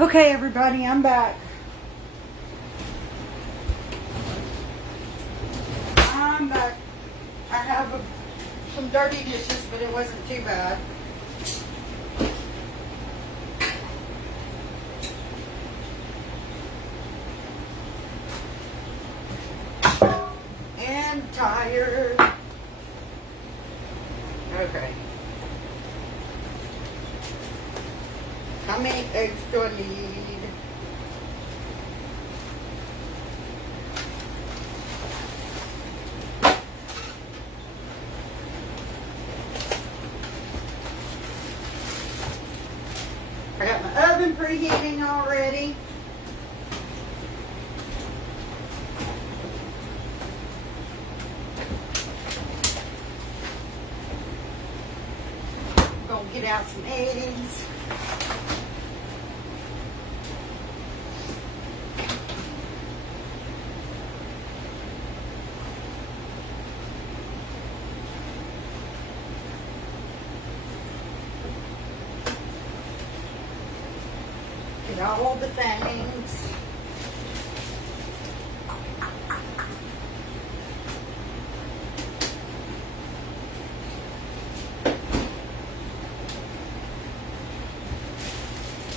Okay, everybody, I'm back. I'm back. I have some dirty dishes, but it wasn't too bad. And tired. Okay. How many eggs do I need? I got my oven preheating already. Gonna get out some eggs. Get all the things.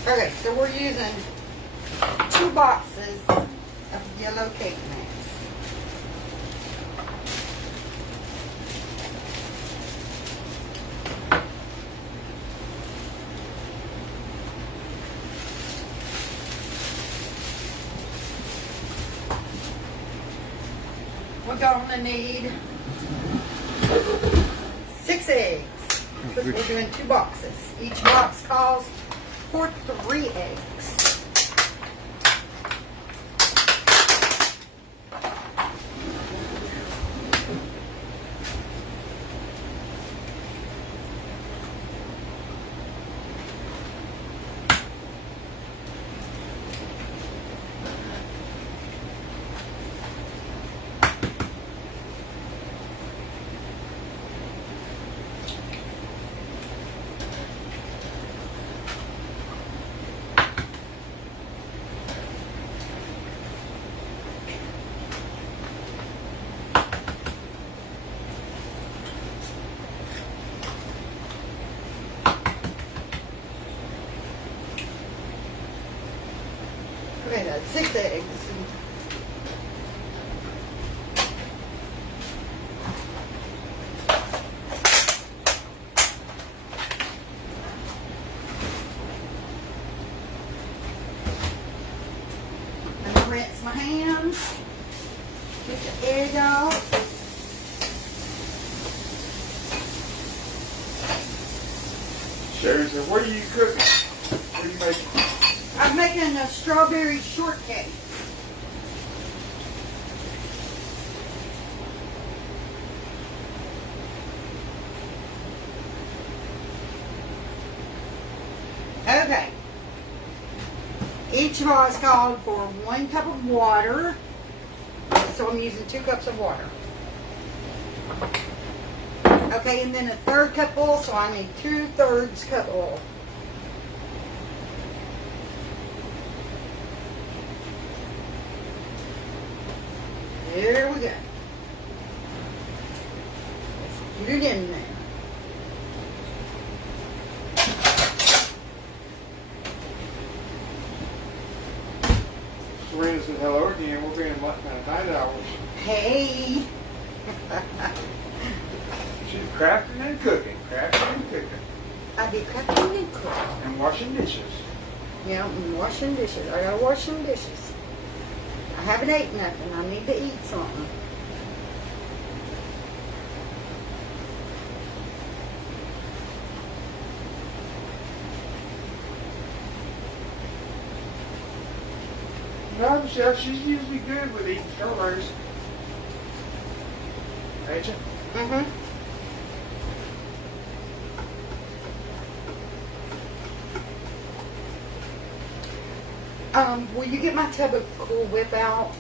Okay, so we're using 2 boxes of yellow cake mix. We're gonna need 6 eggs because we're doing 2 boxes. Each box calls for 3 eggs. Okay, that's 6 eggs. I'm gonna rinse my hands. Get the egg out. Sherry said, what are you cooking? What are you making? I'm making a strawberry shortcake. Okay. Each vase called for 1 cup of water. So I'm using 2 cups of water. Okay, and then a 1/3 cup oil, so I need 2/3 cup oil. There we go. Let's get it in there. Serena said hello again. We're being night hours. Hey. She's crafting and cooking. Crafting and cooking. I be crafting and cooking. And washing dishes. Yeah, I'm washing dishes. I gotta wash some dishes. I haven't ate nothing. I need to eat something. No, Michelle, she's usually good with eating strawberries. Ain't you? Mm-hmm. Will you get my tub of Cool Whip out?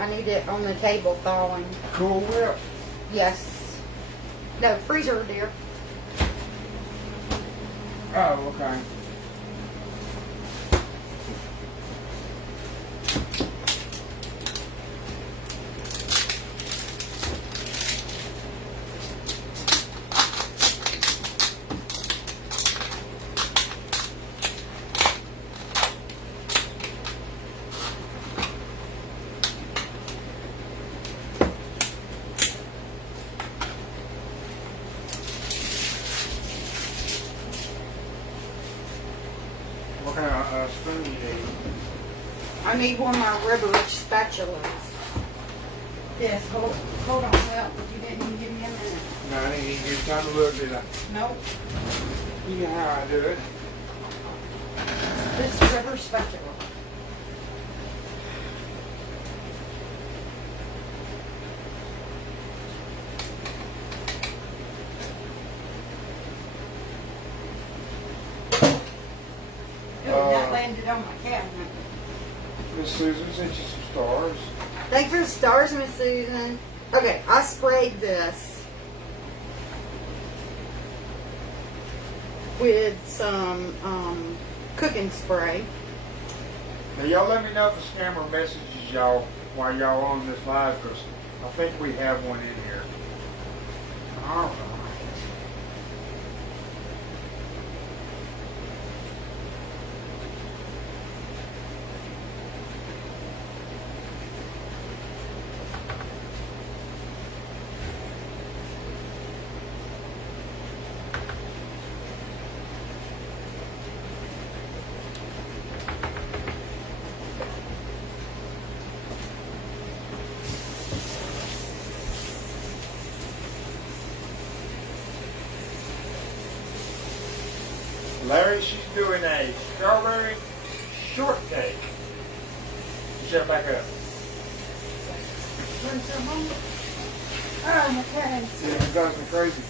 I need it on the table thawing. Cool Whip. Yes. No, freezer, dear. Oh, okay. What kind of spoon you need? I need one of my rubber-rich spatulas. Yes, hold on. Well, you didn't even give me a minute. No, I didn't even give you time to look, did I? Nope. You know how I do it. This rubber spatula. That landed on my cabinet. Miss Susan sent you some stars. Thank you for the stars, Miss Susan. Okay, I sprayed this with some cooking spray. Now, y'all let me know if a scammer messages y'all while y'all on this live, because I think we have one in here. All right. Larry, she's doing a strawberry shortcake. Shut back up. Oh, okay. See, it drives me crazy.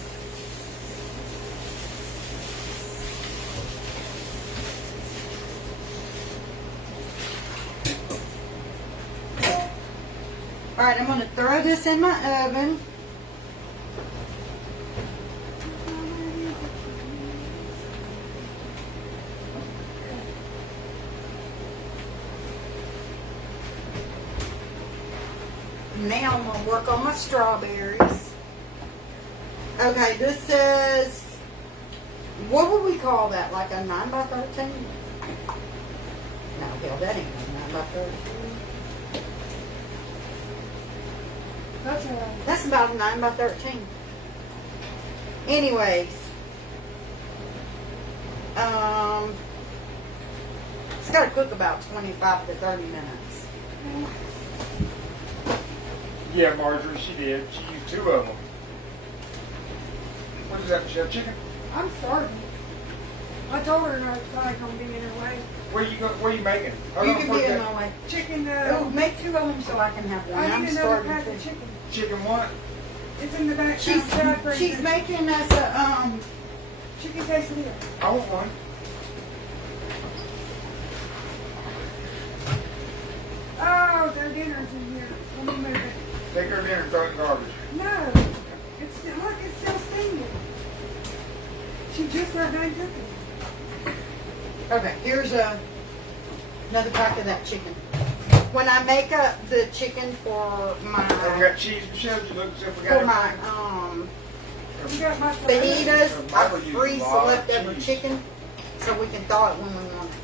All right, I'm going to throw this in my oven. Now I'm going to work on my strawberries. Okay, this says, what would we call that? Like a 9 by 13? No, hell, that ain't a 9 by 13. That's about a 9 by 13. Anyways, it's got to cook about 25 to 30 minutes. Yeah, Marjorie, she did. She used 2 of them. What is that, chef chicken? I'm starving. I told her I was probably going to be in her way. What are you making? Hold You on, can put be in that- my way. Chicken, Oh, make 2 of them so I can have one. I I'm need another starving pack too. of chicken. Chicken what? It's in the back. outside She's freezer. making us a Chicken quesadilla. I want one. Oh, their dinner's in here. Let me move it. Take her dinner and throw it in the garbage. No. It's still, look, it's still steaming. She just got done cooking. Okay, here's another pack of that chicken. When I make up the chicken for my Have we got cheese, Michelle? You look as if we got for my everything. You got my fajitas, I Michael used a freeze the lot of leftover cheese. chicken so we can thaw it when we want it.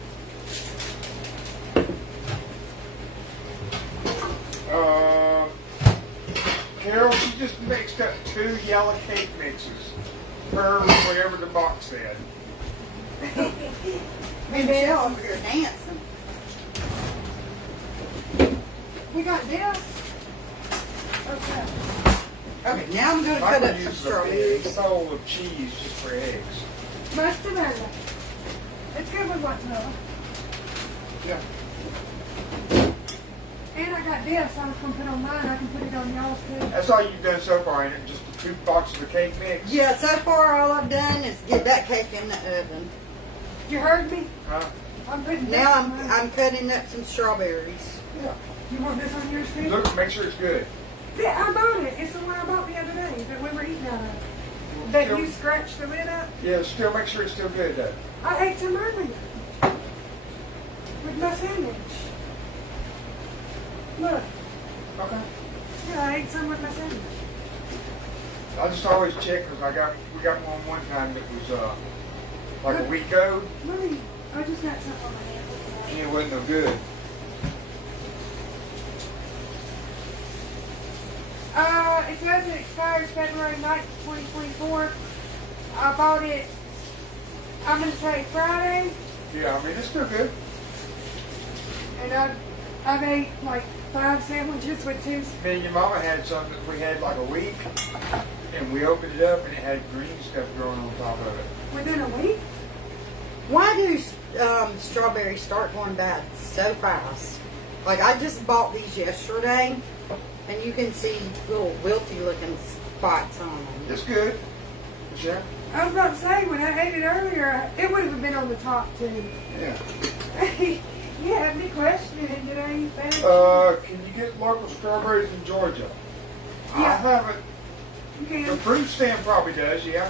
Carol, she just mixed up 2 yellow cake mixes per whatever the box said. Michelle over here dancing. We got this. Okay. Okay, now I'm going to cut Michael up some uses a big strawberries. bowl of cheese just for eggs. Mashed tomato. It's good with mozzarella. Yeah. And I got this. I was going to put on mine. I can put it on y'all's too. That's all you've done so far, ain't it? Just 2 boxes of cake mix? Yeah, so far all I've done is get that cake in the oven. You heard me? Huh? I'm putting this Now on mine. I'm cutting up some strawberries. Yeah. You want this on yours too? Look, make sure it's good. Yeah, I bought it. It's the one I bought the other day that we were eating out of. That you scratched the lid up. Yeah, still make sure it's still good though. I ate some earlier. With my sandwich. Look. Okay. Yeah, I ate some with my sandwich. I just always check because we got one time that was like a week old Mommy, I just got something on my hand. and it wasn't no good. It says it expires February 9th, 2024. I bought it, I'm going to say Friday, Yeah, I mean, it's still good. And I've ate like 5 sandwiches with 2. Me and your mama had some that we had like a week, and we opened it up and it had green stuff growing on top of it. Within a week? Why do strawberries start going bad so fast? Like, I just bought these yesterday, and you can see little wilty looking spots on them. It's good. Yeah. I was about to say, when I ate it earlier, it would have been on the top too. Yeah. You had me questioning, did I eat bad? Can you get local strawberries in Georgia? I Yeah. haven't. You The can. fruit stand probably does, yeah.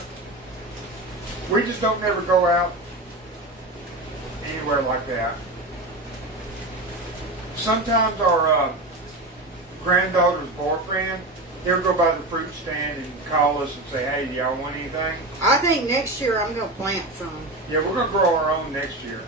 We just don't never go out anywhere like that. Sometimes our granddaughter's boyfriend, he'll go by the fruit stand and call us and say, hey, do y'all want anything? I think next year I'm going to plant some. Yeah, we're going to grow our own next year.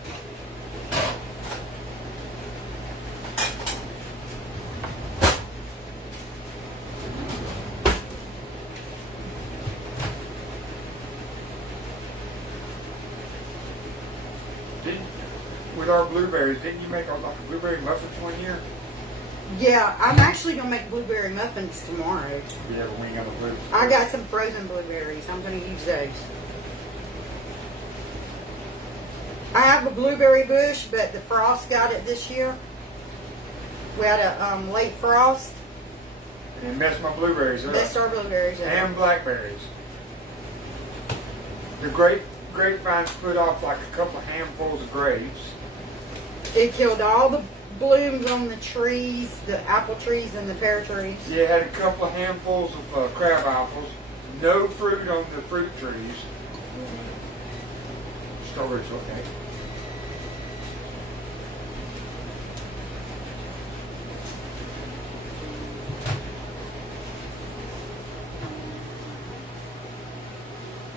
With our blueberries, didn't you make like a blueberry muffins one year? Yeah, I'm actually going to make blueberry muffins tomorrow. We have a wing on the blue. I got some frozen blueberries. I'm going to use those. I have a blueberry bush, but the frost got it this year. We had a late frost. And it messed my blueberries up. Messed our blueberries up. And blackberries. The grapevines put off like a couple of handfuls of grapes. It killed all the blooms on the trees, the apple trees and the pear trees. Yeah, it had a couple of handfuls of crab apples. No fruit on the fruit trees. Strawberries, okay.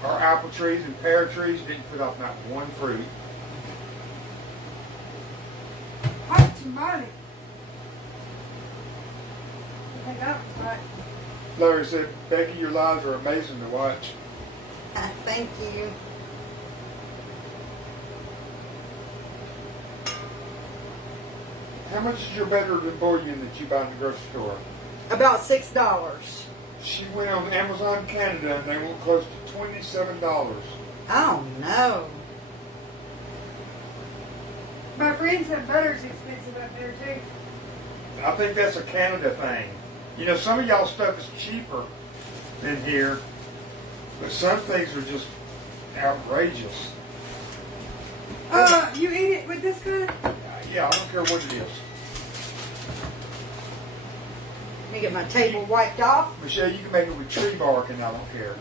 Our apple trees and pear trees didn't put off not one fruit. Hot tamale. Okay, that was hot. Larry said, Becky, your lives are amazing to watch. Thank you. How much is your better than bouillon that you buy in the grocery store? About $6. She went on Amazon Canada and they went close to $27. Oh no. My friend said butter's expensive up there too. I think that's a Canada thing. You know, some of y'all stuff is cheaper than here, but some things are just outrageous. You eat it with this kind? Yeah, I don't care what it is. Let me get my table wiped off. Michelle, you can make it with tree bark and I don't care.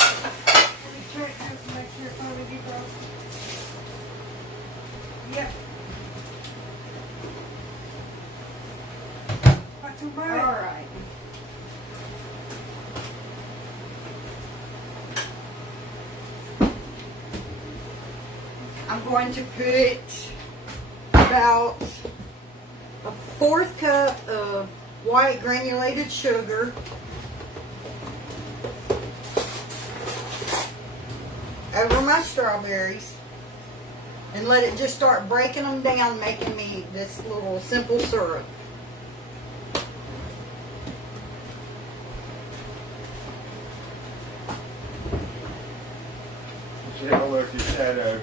Let me check this to make sure it's only defrosted. Yep. Not too bad. All right. I'm going to put about a 1/4 cup of white granulated sugar, over my strawberries, and let it just start breaking them down, making me this little simple syrup. Michelle, look, your shadow.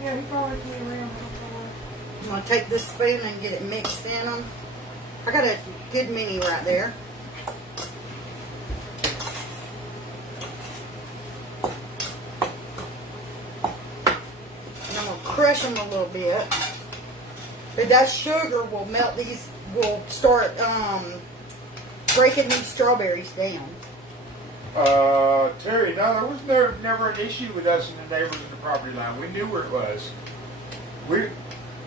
Yeah, he followed me around before. I'm going to take this spoon and get it mixed in them. I got a good mini right there. And I'm going to crush them a little bit. But that sugar will melt these, will start breaking these strawberries down. Terry, no, there was never an issue with us and the neighbors in the property line. We knew where it was.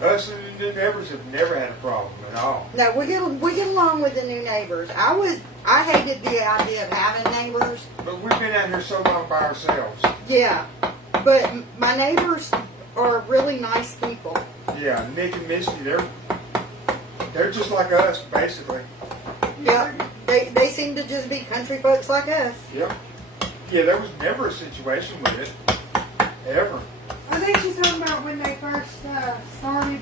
Us and the neighbors have never had a problem at all. No, we get along with the new neighbors. I hated the idea of having neighbors. But we've been out here so long by ourselves. Yeah, but my neighbors are really nice people. Yeah, Nick and Misty, They're just like us, basically. Yeah, they seem to just be country folks like us. Yep. Yeah, there was never a situation with it. Ever. I think she's talking about when they first started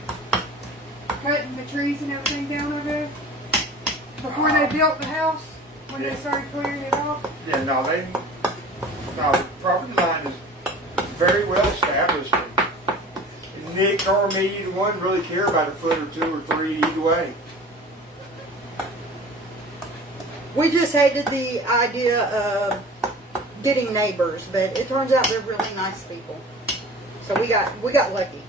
cutting the trees and everything down over there. Before they built the house, when they started clearing it off. Yeah, no, the property line is very well established. Nick or me, either one, really care about a foot or two or three either way. We just hated the idea of getting neighbors, but it turns out they're really nice people. So we got lucky.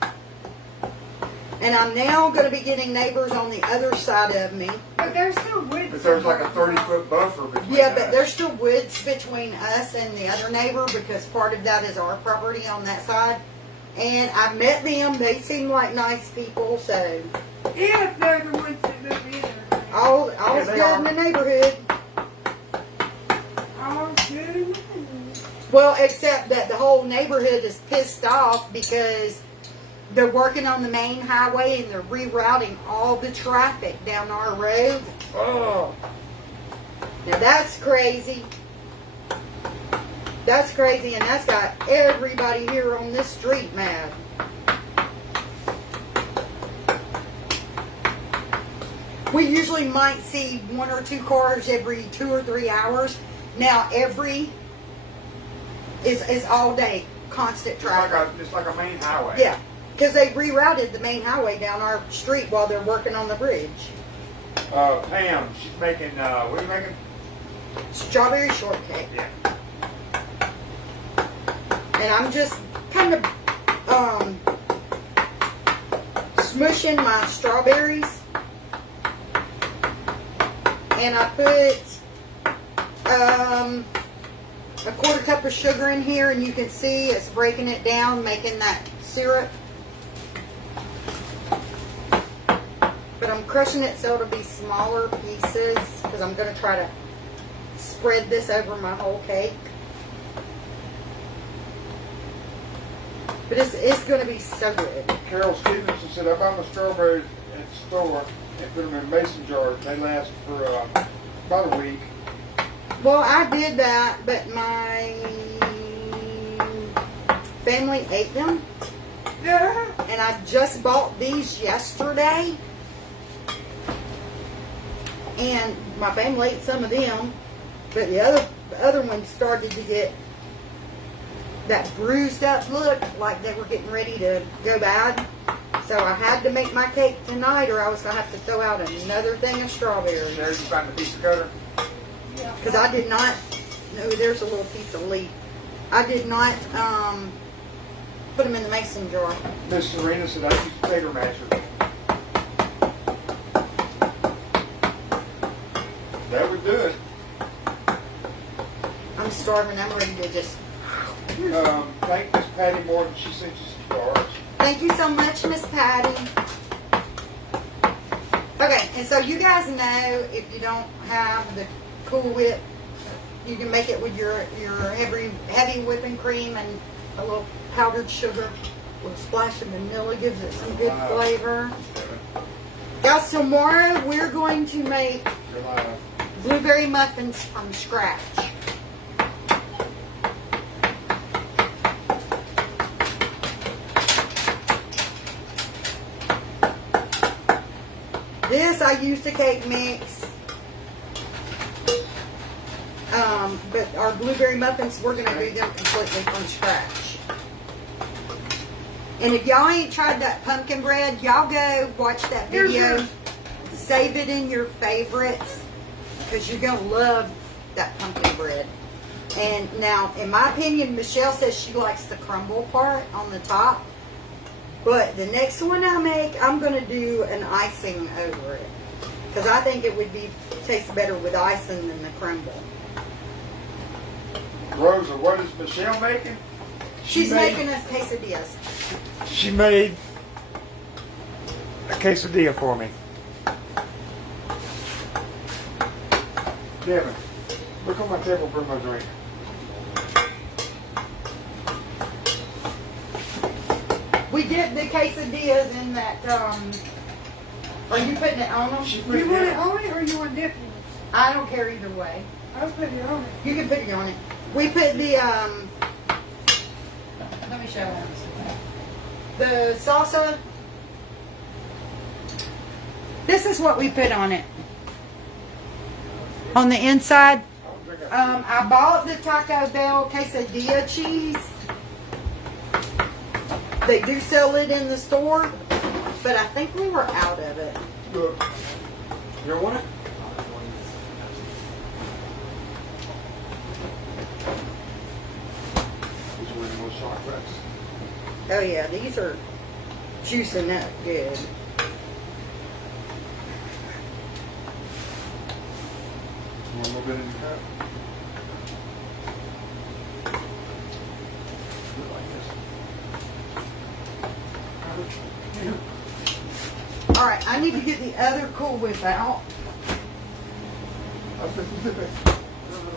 And I'm now going to be getting neighbors on the other side of me. But there's still woods. But there's like a 30-foot buffer between Yeah, us. but there's still woods between us and the other neighbor because part of that is our property on that side. And I met them. They seem like nice people, so If they're the ones that move in. all's Yeah, they good are. in the neighborhood. Oh, good. Well, except that the whole neighborhood is pissed off because they're working on the main highway and they're rerouting all the traffic down our road. Oh, now that's crazy. That's crazy, and that's got everybody here on this street mad. We usually might see 1 or 2 cars every 2 or 3 hours. Now every is all day, constant traffic. It's like a main highway. Yeah, because they rerouted the main highway down our street while they're working on the bridge. Pam, she's making, what are you making? Strawberry shortcake. Yeah. And I'm just kind of smushing my strawberries. And I put a 1/4 cup of sugar in here, and you can see it's breaking it down, making that syrup. But I'm crushing it so it'll be smaller pieces because I'm going to try to spread this over my whole cake. But it's going to be so good. Carol Stevenson said, I buy my strawberries at the store and put them in mason jars. They last for about a week. Well, I did that, but my family ate them. Yeah. And I just bought these yesterday. And my family ate some of them. But the other ones started to get that bruised up look, like they were getting ready to go bad. So I had to make my cake tonight, or I was going to have to throw out another thing of strawberries. There you find the piece of cutter. Because I did not, no, there's a little piece of leaf. I did not put them in the mason jar. Miss Serena said, I use a potato masher. That would do it. I'm starving. I'm ready to just... Thank Miss Patty Morgan. She sent you some stars. Thank you so much, Miss Patty. Okay, and so you guys know if you don't have the Cool Whip, you can make it with your heavy whipping cream and a little powdered sugar with a splash of vanilla. Gives it some good flavor. Guys, tomorrow we're going to make blueberry muffins from scratch. This I used a cake mix, but our blueberry muffins, we're going to do them completely from scratch. And if y'all ain't tried that pumpkin bread, y'all go watch that video. Save it in your favorites because you're going to love that pumpkin bread. And now, in my opinion, Michelle says she likes the crumble part on the top. But the next one I make, I'm going to do an icing over it. Because I think it would taste better with icing than the crumble. Rosa, what is Michelle making? She's making us quesadillas. She made a quesadilla for me. Devin, look on my table, bring my drink. We We did the quesadillas in that, Are you putting it on them? She put You it want it in. on it or you want dipping? I don't care either way. I'll put it on it. You can put it on it. We put the let me show you. The salsa. This is what we put on it. On the inside, I don't think I I bought the Taco Bell quesadilla cheese. They do sell it in the store, but I think we were out of it. Look. You don't want it? These are really more chocolates. Oh yeah, these are juicing up good. You want a little bit in the cup? Look like this. All right, I need to get the other Cool Whip out.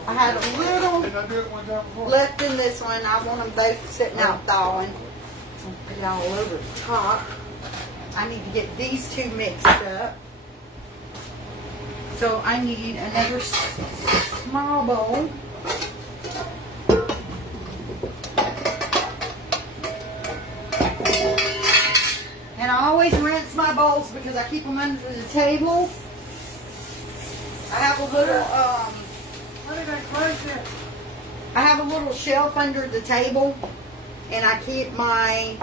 I had a little Didn't I do it one time before? left in this one. I want them both sitting out thawing. Put it all over the top. I need to get these two mixed up. So I need another small bowl. And I always rinse my bowls because I keep them under the table. I have a little, What did I close it? I have a little shelf under the table, and I keep my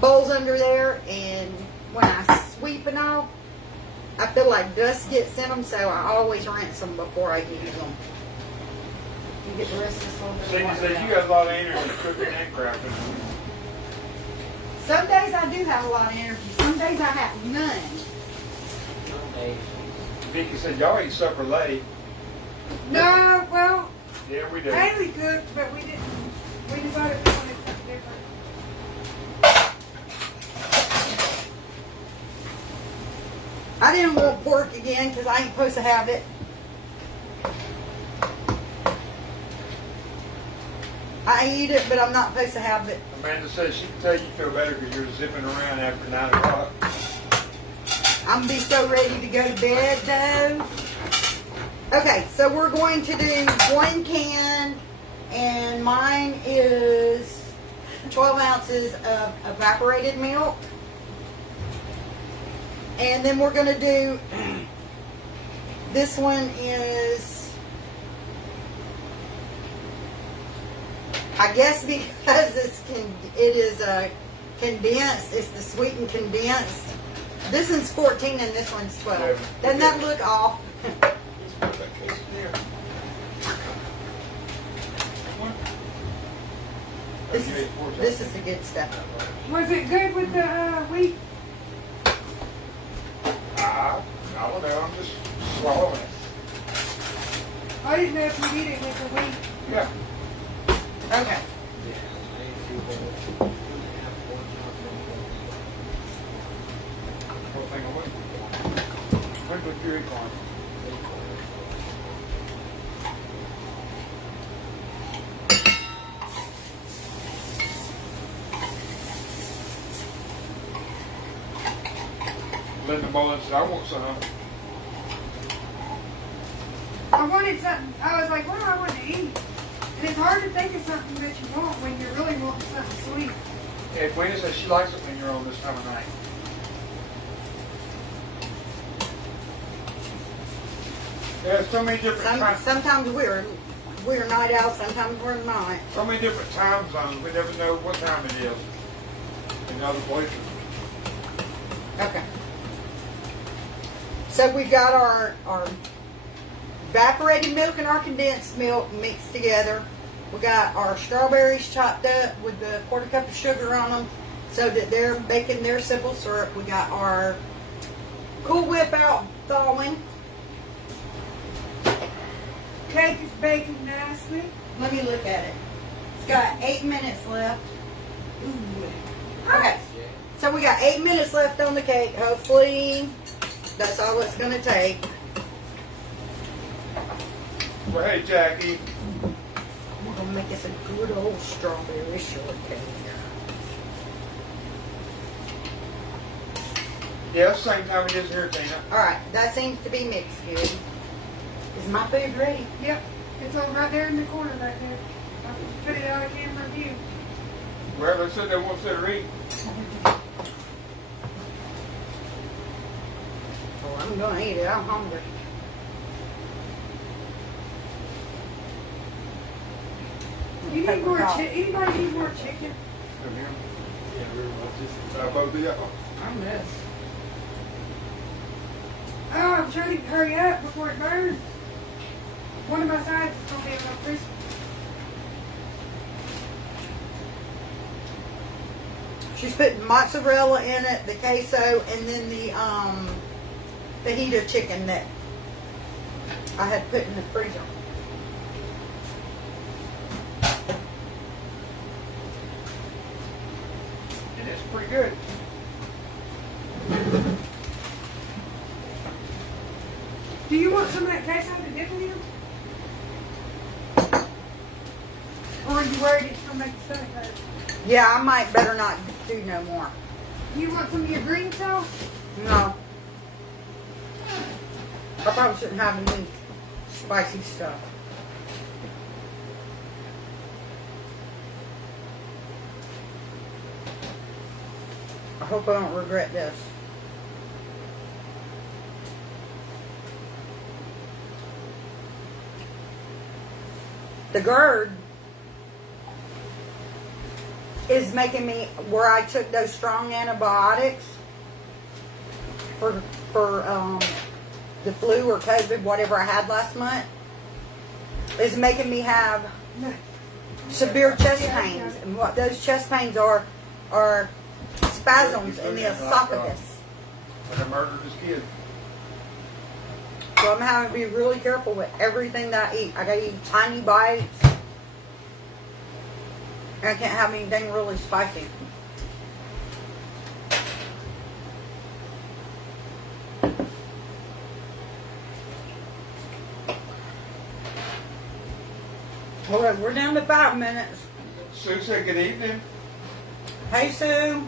bowls under there. And when I sweep and all, I feel like dust gets in them, so I always rinse them before I use them. You get the rest of this little bit of Sadie water says out. you got a lot of energy cooking and crafting. Some days I do have a lot of energy. Some days I have none. Vicky said y'all eat supper late. No, well, Yeah, we do. Haley cooked, but we didn't. We decided we wanted something different. I didn't want pork again because I ain't supposed to have it. I eat it, but I'm not supposed to have it. Amanda says she can tell you feel better because you're zipping around after 9 o'clock. I'm gonna be so ready to go to bed though. Okay, so we're going to do 1 can, and mine is 12 ounces of evaporated milk. And then we're gonna do, this one is, I guess because it is condensed, it's the sweetened condensed. This one's 14 and this one's 12. Doesn't that look off? This is the good stuff. Was it good with the wheat? I don't know. I'm just swallowing it. I didn't know if you eat it with the wheat. Yeah. Okay. What thing of wheat? Wheat with pure acorn. Linda Mullins said, I want some. I wanted something. I was like, what do I want to eat? And it's hard to think of something that you want when you really want something sweet. Edwina says she likes it when you're on this time of night. There's so many different times. Sometimes we're night out, sometimes we're not. So many different time zones. We never know what time it is in other places. Okay. So we've got our evaporated milk and our condensed milk mixed together. We got our strawberries chopped up with the 1/4 cup of sugar on them so that they're making their simple syrup. We got our Cool Whip out thawing. Cake is baking nicely. Let me look at it. It's got 8 minutes left. Ooh. Okay. So we got 8 minutes left on the cake. Hopefully that's all it's going to take. Well, hey, Jackie. We're going to make us a good old strawberry shortcake. Yeah, same time it is here, Tina. Alright, that seems to be mixed good. Is my food ready? Yep. It's all right there in the corner right there. I put it out of camera view. Well, they said they won't sit or eat. Oh, I'm gonna eat it. I'm hungry. You need more anybody need more chicken? Both of y'all. I'm this. Oh, I'm trying to hurry up before it burns. One of my sides is gonna be a little crispy. She's putting mozzarella in it, the queso, and then the fajita chicken that I had put in the freezer. And it's pretty good. Do you want some of that queso to dip it in? Or are you worried it's gonna make the stomach hurt? Yeah, I might better not do no more. You want some of your green sauce? No. I probably shouldn't have any spicy stuff. I hope I don't regret this. The GERD is making me, where I took those strong antibiotics for the flu or COVID, whatever I had last month, is making me have severe chest pains. And what those chest pains are spasms in the esophagus. Like I murdered this kid. So I'm having to be really careful with everything that I eat. I gotta eat tiny bites. And I can't have anything really spicy. Okay, we're down to 5 minutes. Sue said good evening. Hey, Sue.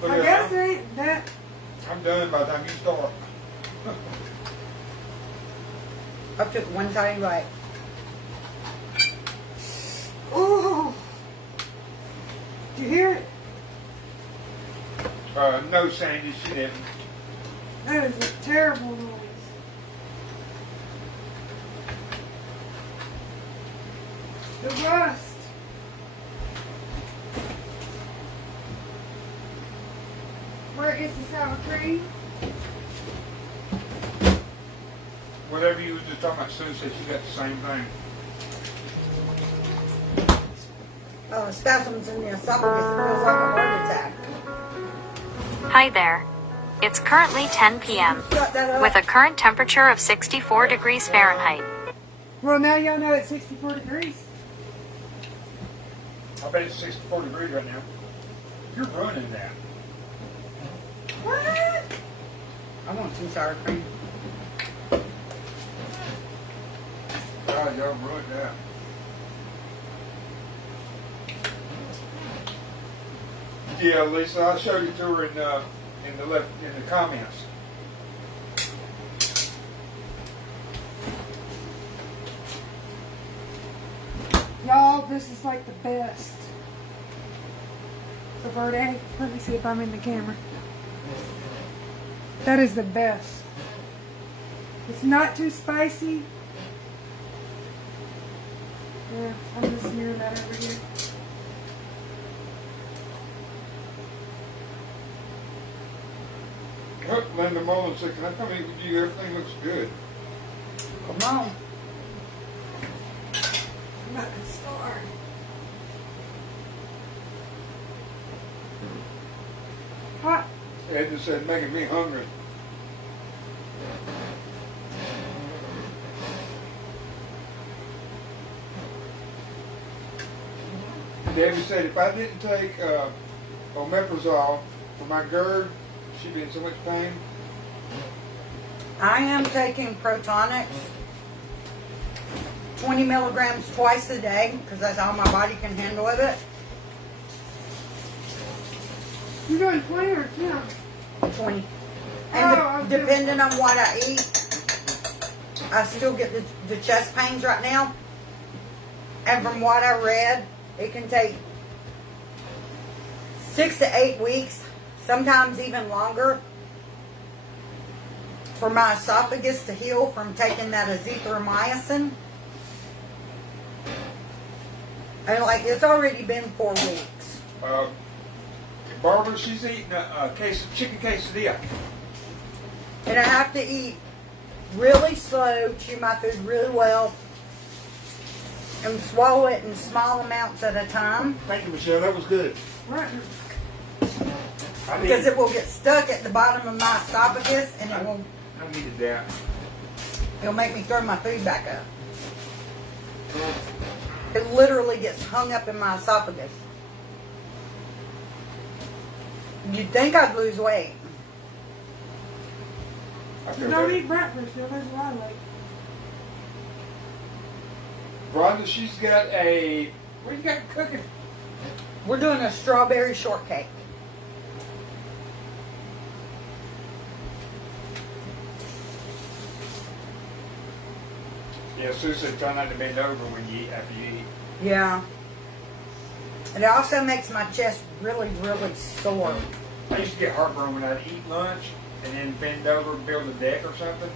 Look I at guess that. it ain't that. I'm done by the time you start. I took one tiny bite. Oh, did you hear it? No, Sandy, she didn't. That is a terrible noise. The rust. Where is the sour cream? Whatever you was just talking about, Sue said she got the same thing. Spasms in the esophagus. It feels like a heart attack. Hi there. It's currently 10 p.m. Shut that up. with a current temperature of 64 degrees Fahrenheit. Well, now y'all know it's 64 degrees. I bet it's 64 degrees right now. You're ruining that. What? I want some sour cream. God, y'all ruined that. Yeah, Lisa, I showed it to her in the comments. Y'all, this is like the best. The verde. Let me see if I'm in the camera. That is the best. It's not too spicy. Yeah, I'm just smearing that over here. Well, Linda Mullen said, can I come eat with you? Everything looks good. Come on. I'm not gonna start. Hot. Edna said, making me hungry. Debbie said, if I didn't take omeprazole for my GERD, she'd be in so much pain. I am taking Protonics 20 milligrams twice a day because that's all my body can handle of it. You doing 20 or 10? 20. Oh, And okay. depending on what I eat, I still get the chest pains right now. And from what I read, it can take 6 to 8 weeks, sometimes even longer, for my esophagus to heal from taking that azithromycin. And like, it's already been 4 weeks. Barbara, she's eating a case of chicken quesadilla. And I have to eat really slow, chew my food really well, and swallow it in small amounts at a time. Thank you, Michelle. That was good. Right. Because it will get stuck at the bottom of my esophagus, and I needed that. it'll make me throw my food back up. It literally gets hung up in my esophagus. You'd think I'd lose weight. I You feel don't better. eat breakfast, you'll lose a lot of weight. Rhonda, she's got a. What you got cooking? We're doing a strawberry shortcake. Yeah, Sue said try not to bend over when you eat after you eat. Yeah. And it also makes my chest really, really sore. I used to get heartburn when I'd eat lunch and then bend over and build a deck or something.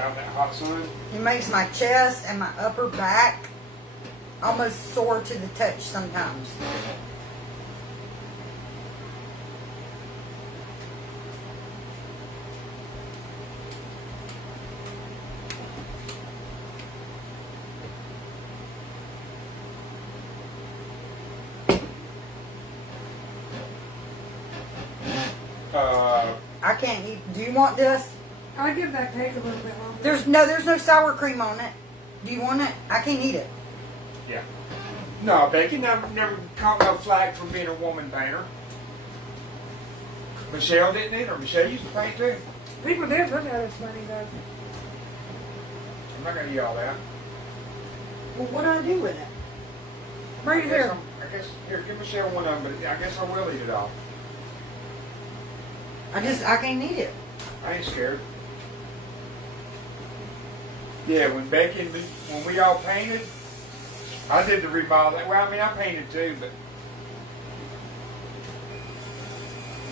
Out in that hot sun. It makes my chest and my upper back almost sore to the touch sometimes. I can't eat. Do you want this? I'll give that cake a little bit longer. There's no sour cream on it. Do you want it? I can't eat it. Yeah. No, Becky never caught no flack for being a woman painter. Michelle didn't either. Michelle used to paint too. People did look at us funny though. I'm not going to eat all that. Well, what do I do with it? Right here. I guess, here, give Michelle one of them, but I guess I will eat it all. I can't eat it. I ain't scared. Yeah, when Becky and me, when we all painted, I did the remodel. Well, I mean, I painted too, but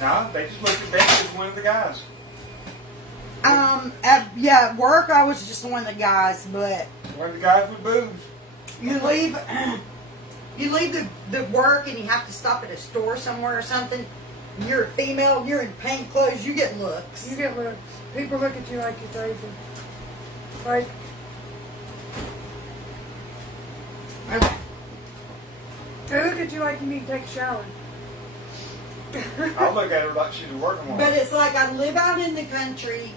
no, they just looked at Becky as one of the guys. At work I was just one of the guys, but One of the guys with boobs. you leave the work and you have to stop at a store somewhere or something. You're a female, you're in paint clothes, you get looks. You get looks. People look at you like you're crazy. Like, Okay. they look at you like you need to take a shower. I look at her like she's a working woman. But it's like I live out in the country,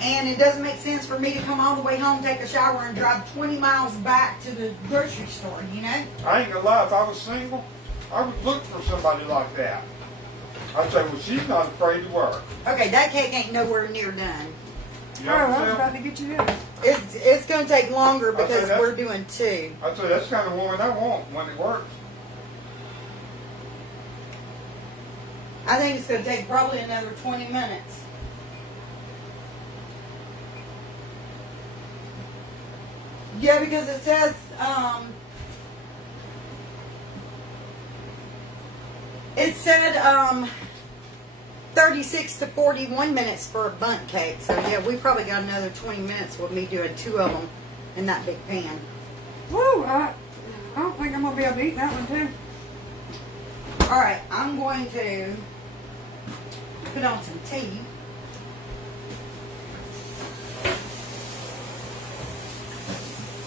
and it doesn't make sense for me to come all the way home, take a shower, and drive 20 miles back to the grocery store, you know? I ain't gonna lie, if I was single, I would look for somebody like that. I'd say, well, she's not afraid to work. Okay, that cake ain't nowhere near done. You Oh, know I what was I'm about saying? to get you in. It's going to take longer I'll say because that's- we're doing 2. I'd say that's the kind of woman I want when it works. I think it's going to take probably another 20 minutes. Yeah, because it says, it said, 36 to 41 minutes for a bundt cake. So yeah, we probably got another 20 minutes with me doing 2 of them in that big pan. Woo! I don't think I'm gonna be able to eat that one too. All right, I'm going to put on some tea.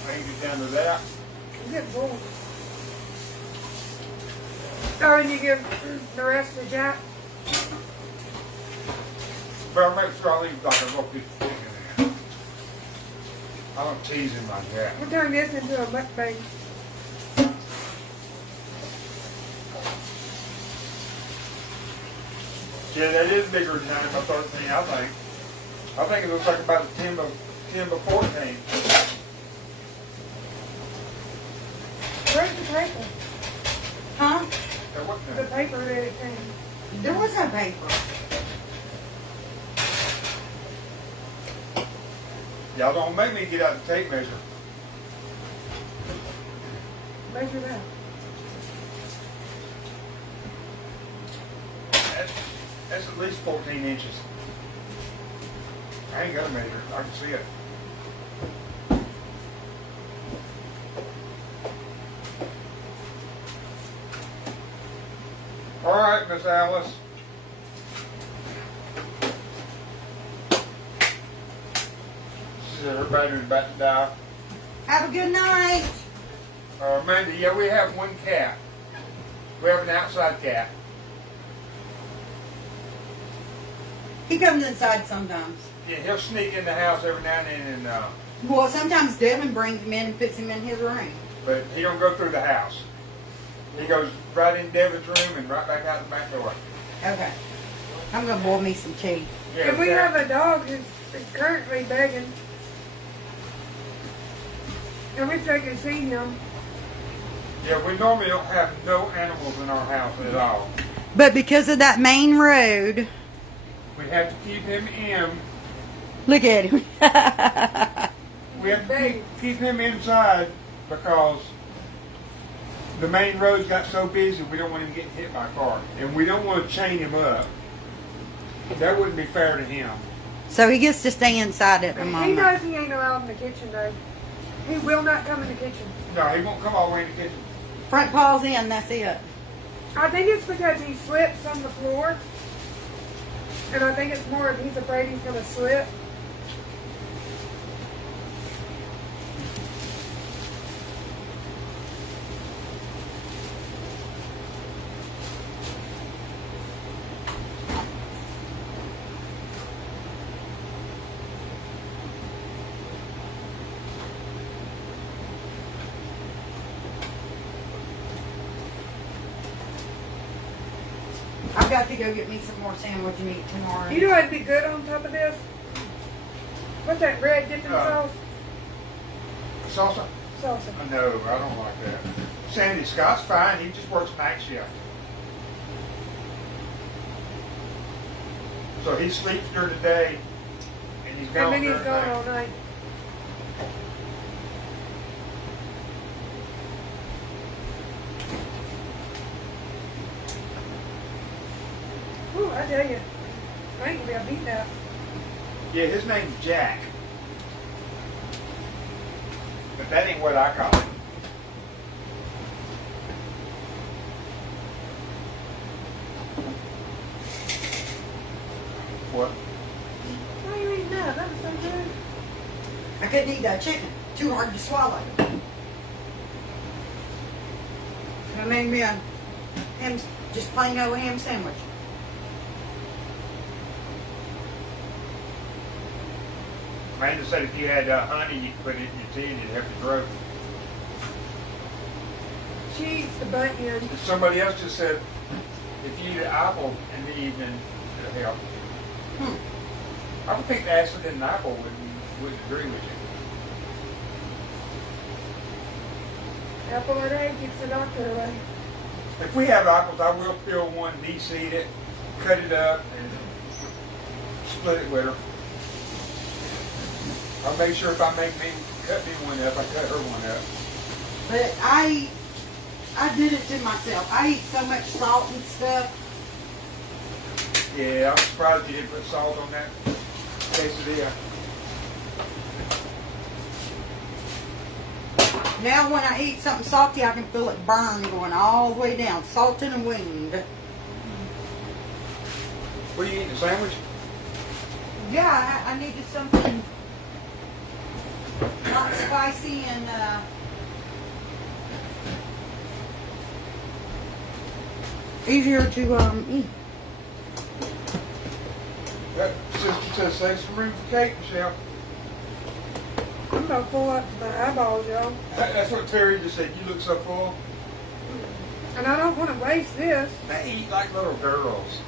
I ain't get down to that. I'm getting bored. Oh, and you give the rest to Jack? But I'll make sure I leave like a little bit of thing in there. I don't tease him like that. We'll turn this into a mukbang. Yeah, that is bigger than 9 by 13, I think. I think it looks like about a 10 by 14. paper? Huh? There wasn't The none. paper that it came. There was no paper. Y'all don't make me get out the tape measure. Measure that. That's at least 14 inches. I ain't got to measure it. I can see it. All right, Miss Alice. She said her battery's about to die. Have a good night. Amanda, yeah, we have one cat. We have an outside cat. He comes inside sometimes. Yeah, he'll sneak in the house every now and then, Well, sometimes Devin brings him in and puts him in his room. but he don't go through the house. He goes right in Devin's room and right back out the back door. Okay. I'm going to boil me some tea. Yeah, And we cat. have a dog who's currently begging. And wish I could see him. Yeah, we normally don't have no animals in our house at all. But because of that main road, We have to keep him in. look at him. We have to keep him inside because the main road's got so busy we don't want him getting hit by a car. And we don't want to chain him up. That wouldn't be fair to him. So he gets to stay inside at the He moment. knows he ain't allowed in the kitchen, though. He will not come in the kitchen. No, he won't come all the way in the kitchen. Front paws in, that's it. I think it's because he slips on the floor. And I think it's more if he's afraid he's going to slip. I've got to go get me some more sandwich meat tomorrow. You know what'd be good on top of this? What's that red dipping sauce? Salsa? Salsa. No, I don't like that. Sandy Scott's fine. He just works night shift. So he sleeps during the day, and he's gone And then during he's the gone night. all night. Ooh, I tell you, I ain't gonna be able to beat that. Yeah, his name's Jack. But that ain't what I call him. What? Why you eating that? That was so good. I couldn't eat that chicken. Too hard to swallow. So I made me a ham, just plain old ham sandwich. Amanda said if you had honey, you could put it in your tea and you'd have to grow. She eats the butt end. And somebody else just said if you eat an apple in the evening, it'll help. I would think the acid in an apple would agree with you. Apple and egg keeps the doctor away. If we have apples, I will peel one, de-seed it, cut it up, and split it with her. I'll make sure if I cut me one up, I cut her one up. But I did it to myself. I eat so much salt and stuff. Yeah, I'm surprised you didn't put salt on that quesadilla. Now when I eat something salty, I can feel it burn going all the way down. Salted and winged. What are you eating, a sandwich? Yeah, I needed something not spicy and easier to eat. That sister says save some room for cake, Michelle. I'm about full up to my eyeballs, y'all. That's what Terry just said. You look so full. And I don't want to waste this. They eat like little girls.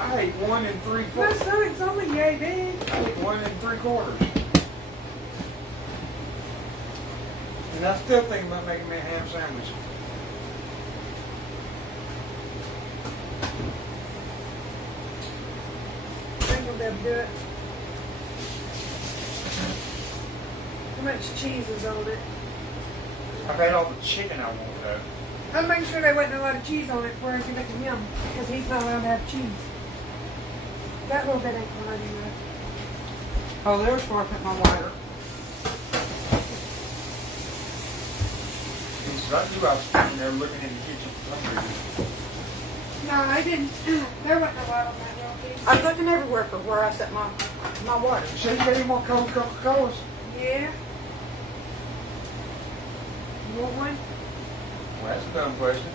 I ate 1 3/4. My stomach's only yay big. I ate 1 3/4. And I still think about making me a ham sandwich. I think we'll be able to do it. How much cheese is on it? I've had all the chicken I want though. I'm making sure there wasn't a lot of cheese on it before I give it to him, because he's not allowed to have cheese. That little bit ain't hard enough. Oh, there's where I put my water. He said, I knew I was sitting there looking in the kitchen for some reason. No, I didn't. There wasn't a lot on that little piece. I was looking everywhere for where I set my water. You said you got any more Coca-Colas? Yeah. You want one? Well, that's a dumb question.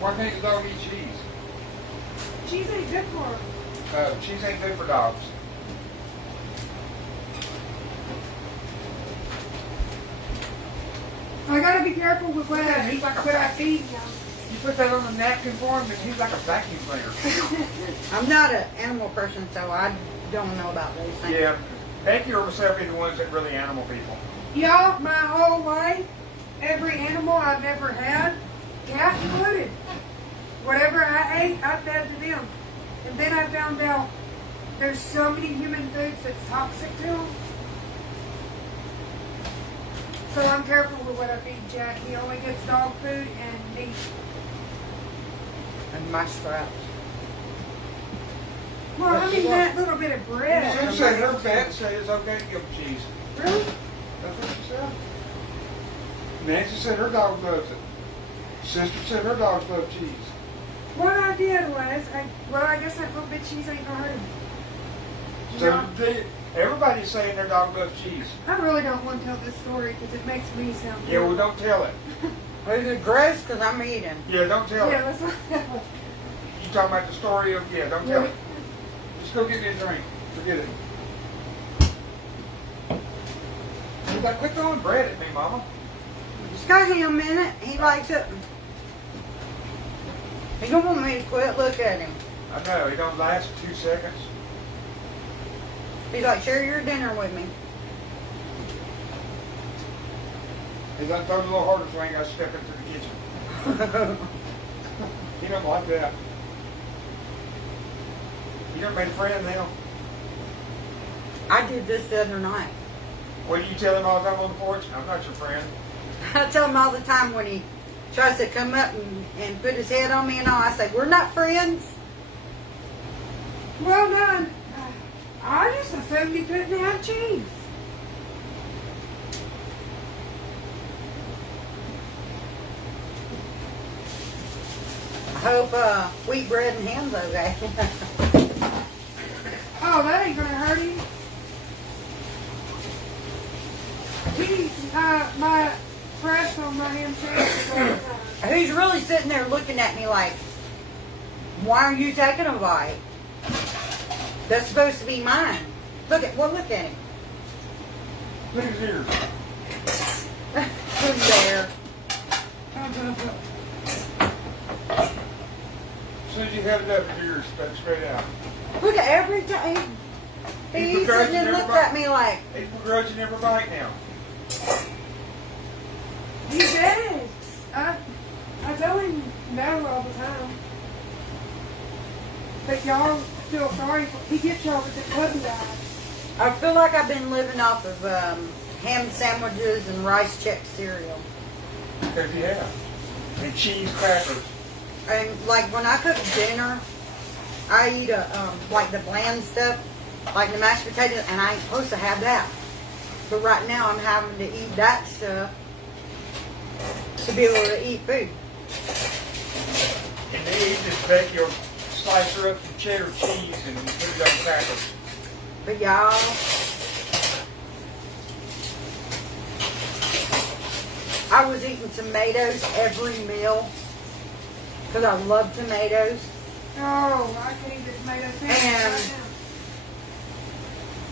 Why can't the dog eat cheese? Cheese ain't good for him. Cheese ain't good for dogs. I gotta be careful with what I He's like a what I vacuum. feed him. You put that on the napkin for him, and he's like a vacuum cleaner. I'm not an animal person, so I don't know about those things. Yeah, Becky or myself are the ones that really animal people. Y'all, my whole life, every animal I've ever had, cat included, whatever I ate, I fed to them. And then I found out there's so many human foods that's toxic to them. So I'm careful with what I feed Jack. He only gets dog food and meat. And my straps. Well, I mean that little bit of bread. She said her vet said it's okay to give him cheese. Really? That's what she said. Nancy said her dog loves it. Sister said her dogs love cheese. What I did was, I guess that little bit of cheese ain't gonna hurt him. So everybody's saying their dog loves cheese. I really don't want to tell this story because it makes me sound Yeah, well, don't tell it. Is it gross? Because I'm eating. Yeah, don't tell Yeah, it. let's not tell it. You talking about the story of, yeah, don't tell it. Just go get me a drink. Forget it. You got to quit throwing bread at me, Mama. Just give him a minute. He likes it. He don't want me to quit. Look at him. I know, it don't last 2 seconds. He's like, share your dinner with me. He done thrown a little harder so I ain't got to step into the kitchen. He don't like that. You done made a friend now. I did this the other night. What do you tell him all the time on the porch? I'm not your friend. I tell him all the time when he tries to come up and put his head on me and all, I say, we're not friends. Well done. I just assumed you couldn't have cheese. I hope wheat bread and ham's okay. Oh, that ain't gonna hurt him. He, my crust on my ham sandwich all the time. He's really sitting there looking at me like, why are you taking a bite? That's supposed to be mine. Look at him. Look at his ears. Who's there? As soon as you had it up, his ears stuck straight out. Look at every time. He's sitting and looks at me like, He's begrudging every bite now. He begs. I tell him no all the time. But y'all feel sorry for he gets y'all with the puppy eyes. I feel like I've been living off of ham sandwiches and rice check cereal. Because you have. And cheese crackers. And like when I cook dinner, I eat like the bland stuff, like the mashed potatoes, and I ain't supposed to have that. But right now I'm having to eat that stuff to be able to eat food. And then you just bake your slice her up some cheddar cheese and put it on crackers. But y'all, I was eating tomatoes every meal because I love tomatoes. Oh, I can eat the tomato sandwich And right now.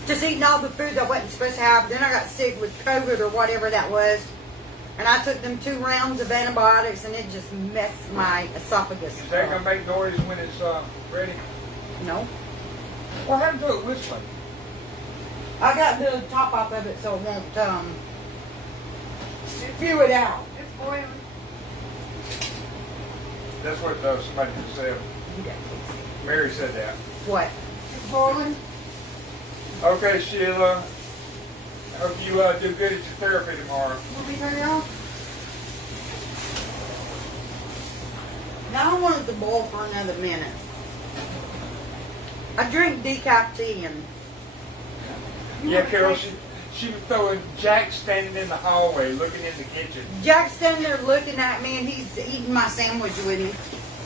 just eating all the foods I wasn't supposed to have. Then I got sick with COVID or whatever that was. And I took them 2 rounds of antibiotics and it just messed my esophagus Is that up. going to make noise when it's ready? No. What happened to it whistling? I got the top off of it so it won't spew it out. It's boiling. That's what somebody just said. Mary said that. What? It's boiling. Okay, Sheila. Hope you do good at your therapy tomorrow. Will we turn it off? Now I want it to boil for another minute. I drink decaf tea and Yeah, Carol, she was throwing Jack standing in the hallway looking in the kitchen. Jack's standing there looking at me and he's eating my sandwich with him.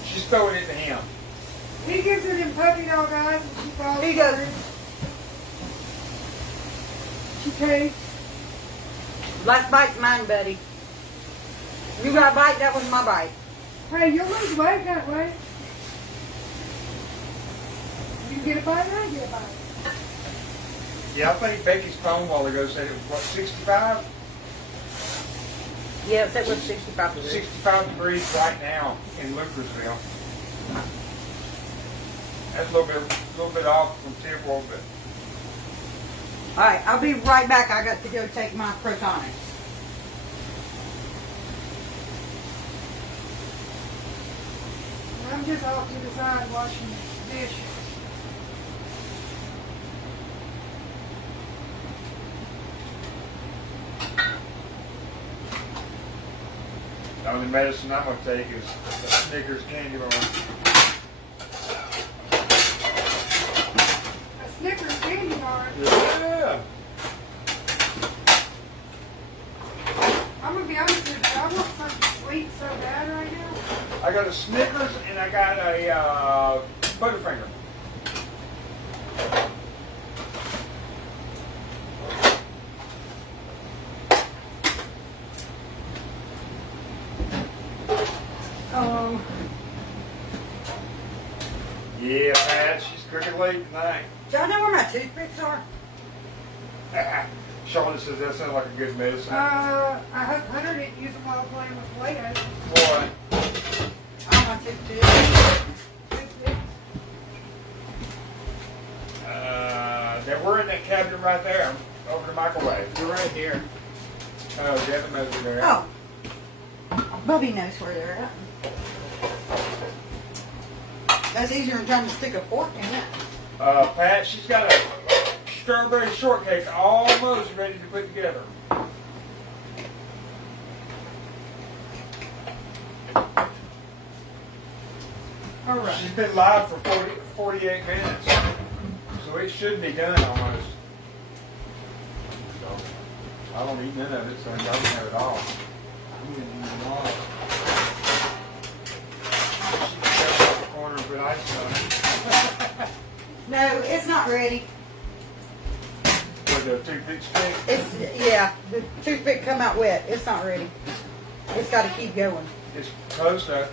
She's throwing it to him. He gives it in puppy dog eyes and she falls. He doesn't. She tastes. Last bite's mine, buddy. You got a bite, that was my bite. Hey, you'll lose weight that way. You get a bite and I get a bite. Yeah, I think Becky's phone a while ago said it was, what, 65? Yes, it was 65 degrees. 65 degrees right now in Lucasville. That's a little bit off from temporal, but Alright, I'll be right back. I got to go take my protonics. I'm just off to the side washing dishes. the only medicine I'm going to take is the Snickers candy bar. A Snickers candy bar. Yeah. I'm gonna be honest with you, I want something sweet so bad right now. I got a Snickers and I got a Butterfinger. Yeah, Pat, she's cooking late tonight. Do y'all know where my toothpicks are? Charlotte says that sounds like a good medicine. I hope Hunter didn't use them while playing with Play-Doh. Boy, Oh, my toothpicks. they were in that cabinet right there, over the microwave. They're right here. Oh, Devin knows they're there. Oh. Bubby knows where they're at. That's easier than trying to stick a fork in it. Pat, she's got a strawberry shortcake almost ready to put together. All right. She's been live for 48 minutes, so it should be done almost. So, I don't eat none of it, so I don't have it all. I'm gonna eat it all. She can cut off the corner and put ice on it. No, it's not ready. With the toothpick stick. It's, yeah, the toothpick come out wet. It's not ready. It's got to keep going. It's close to.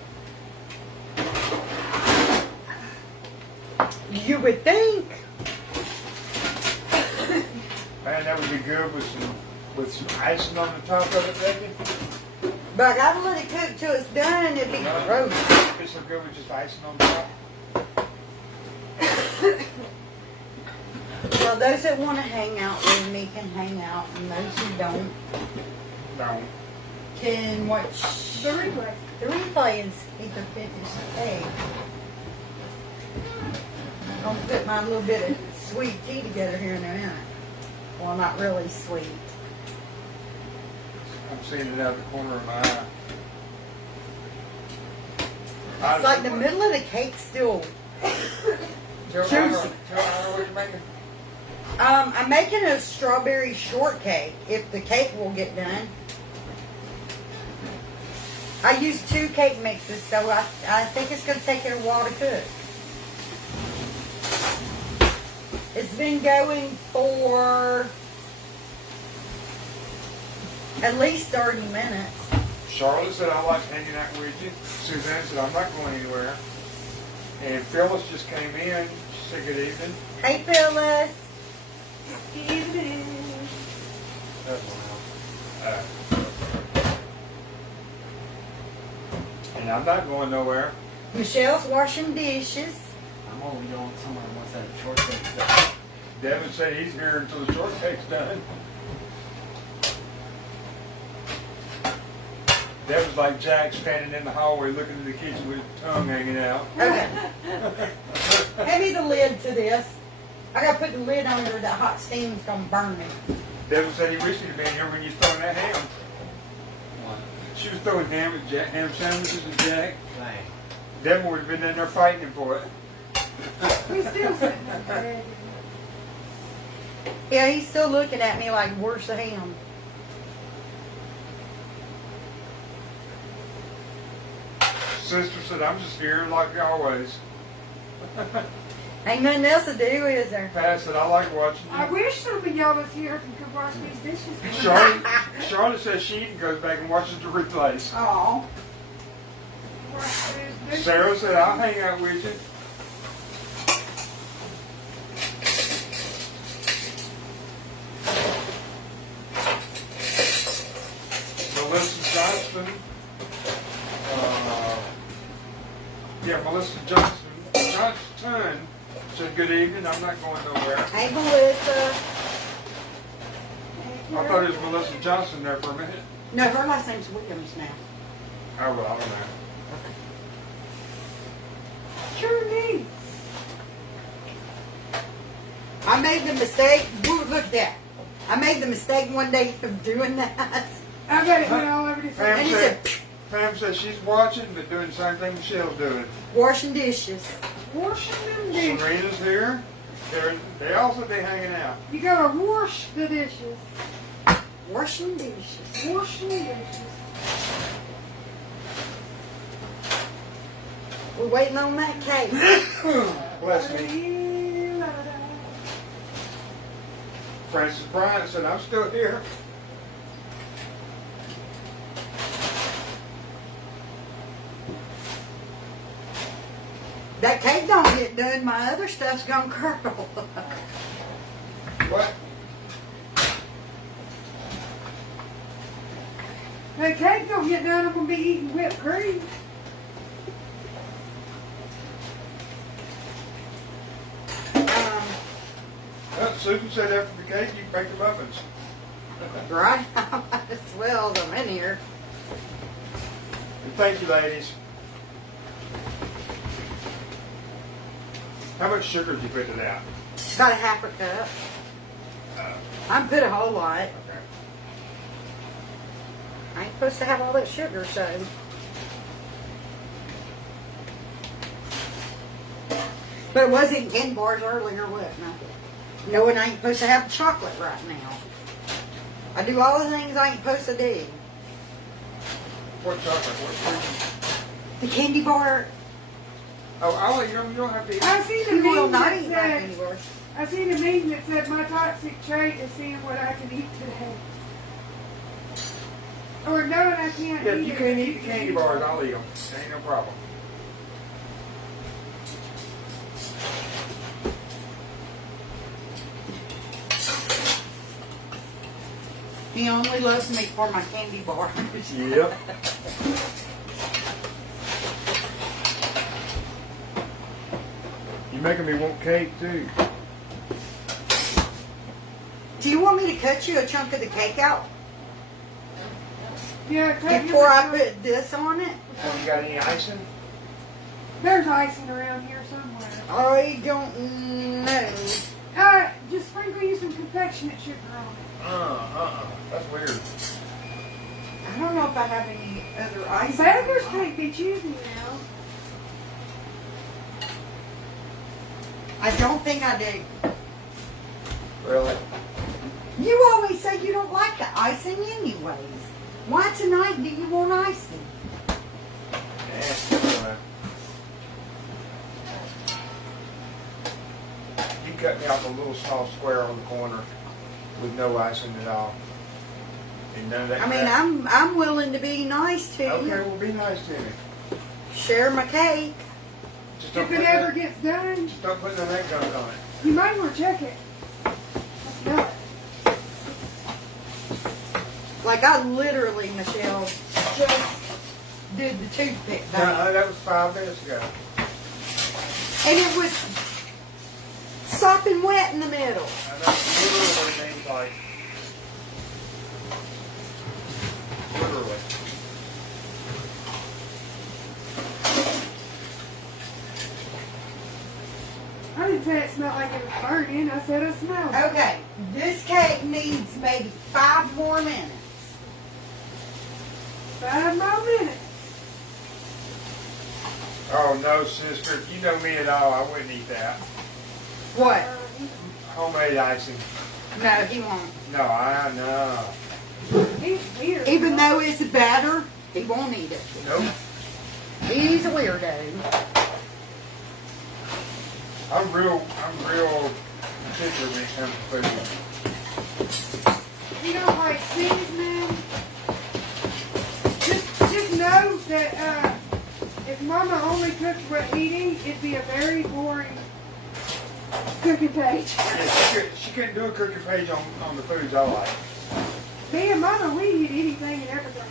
You would think. Man, that would be good with some icing on the top of it, Becky. But I got to let it cook till it's done and it'd be gross. It's so good with just icing on top. Well, those that want to hang out with me can hang out, and those who don't No. can watch The replay. the replay and eat the finished egg. I'm gonna put my little bit of sweet tea together here in a minute. Well, not really sweet. I'm seeing it out the corner of my eye. It's like the middle of the cake still. Tell juicy. her what you're making. I'm making a strawberry shortcake if the cake will get done. I used 2 cake mixes, so I think it's going to take it a while to cook. It's been going for at least 30 minutes. Charlotte said, I like hanging out with you. Suzanne said, I'm not going anywhere. And Phyllis just came in. She said, good evening. Hey, Phyllis. Evening. That's loud. And I'm not going nowhere. Michelle's washing dishes. I'm only going somewhere once that shortcake stuff. Devin said he's here until the shortcake's done. That was like Jack standing in the hallway looking in the kitchen with his tongue hanging out. Okay. Hand me the lid to this. I gotta put the lid on there. That hot steam's gonna burn me. Devin said he wished he'd have been here when you was throwing that ham. She was throwing ham sandwiches at Jack. Devin would have been in there fighting him for it. He's still sitting there. Yeah, he's still looking at me like, where's the ham? Sister said, I'm just here like always. Ain't nothing else to do, is there? Pat said, I like watching I you. wish some of y'all was here and could wash these dishes. Charlotte says she even goes back and watches the replays. Oh. Wash these dishes. Sarah said, I'll hang out with you. Melissa Johnston. Melissa Johnston said, good evening, I'm not going nowhere. Hey, Melissa. I thought it was Melissa Johnson there for a minute. No, her last name's Williams now. Oh, well, I don't know. Sure neat. I made the mistake. Look at that. I made the mistake one day of doing that. I bet it went all over the Pam And he place. said, Pam says she's watching, but doing the same thing Michelle's doing. washing dishes. Washing them dishes. Serena's here. They also be hanging out. You gotta wash the dishes. Washing dishes. Washing the dishes. We're waiting on that cake. Bless me. Francis Bryant said, I'm still here. That cake don't get done, my other stuff's gonna curdle. What? The cake don't get done, I'm gonna be eating whipped cream. Susan said after the cake, you bake the muffins. Right? I might as well. I'm in here. And thank you, ladies. How much sugar did you put in that? About a half a cup. I put a whole lot. Okay. I ain't supposed to have all that sugar, so. But it was in candy bars earlier, wasn't it? Knowing I ain't supposed to have chocolate right now. I do all the things I ain't supposed to do. What chocolate? What fruit? The candy bar, Oh, I'll let you know. You don't have to eat. I seen a you will meme not that eat my said, candy bars. I seen a meme that said my toxic trait is seeing what I can eat today. Or knowing I can't Yeah, eat if you it. can't eat the candy bars, I'll eat them. Ain't no problem. He only loves me for my candy bars. Yep. You're making me want cake too. Do you want me to cut you a chunk of the cake out Yeah, cut before your- I put this on it? Oh, you got any icing? There's icing around here somewhere. I don't know. Just sprinkle you some confectionate sugar on it. That's weird. I don't know if I have any other ice. Beggars can't be choosy now. I don't think I do. Really? You always say you don't like the icing anyways. Why tonight do you want icing? Yeah. You cut me off a little small square on the corner with no icing at all. And none of that I mean, crap. I'm willing to be nice to Okay, you. well, be nice to me. Share my cake. Just don't If put it ever that, gets done, just don't put no neck guns on it. you might want to check it. Let's do it. Like I literally, Michelle, just did the toothpick thing. That was 5 minutes ago. And it was sopping wet in the middle. I know literally means like literally. I didn't say it smelled like it was burning. I said it smelled. Okay, this cake needs maybe 5 more minutes. 5 more minutes. Oh no, sister, if you know me at all, I wouldn't eat that. What? Homemade icing. No, he won't. No, I know. He's weird. Even though it's better, he won't eat it. Nope. He's a weirdo. I'm real particular when it comes to food. You don't like seasoning. Just know that if Mama only cooked what he'd eat, it'd be a very boring cooking page. Yeah, she couldn't do a cooking page on the foods I like. Me and Mama, we eat anything and everything.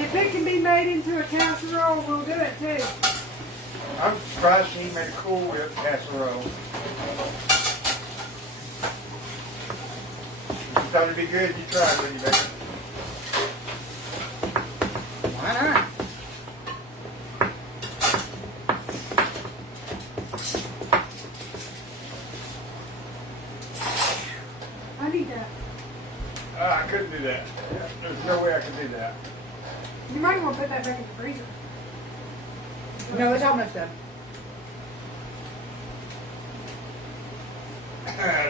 If it can be made into a casserole, we'll do it too. I'm surprised she made a Cool Whip casserole. You thought it'd be good, you tried, wouldn't you, baby? Why not? I need that. I couldn't do that. There's no way I could do that. You might want to put that back in the freezer. No, it's almost done.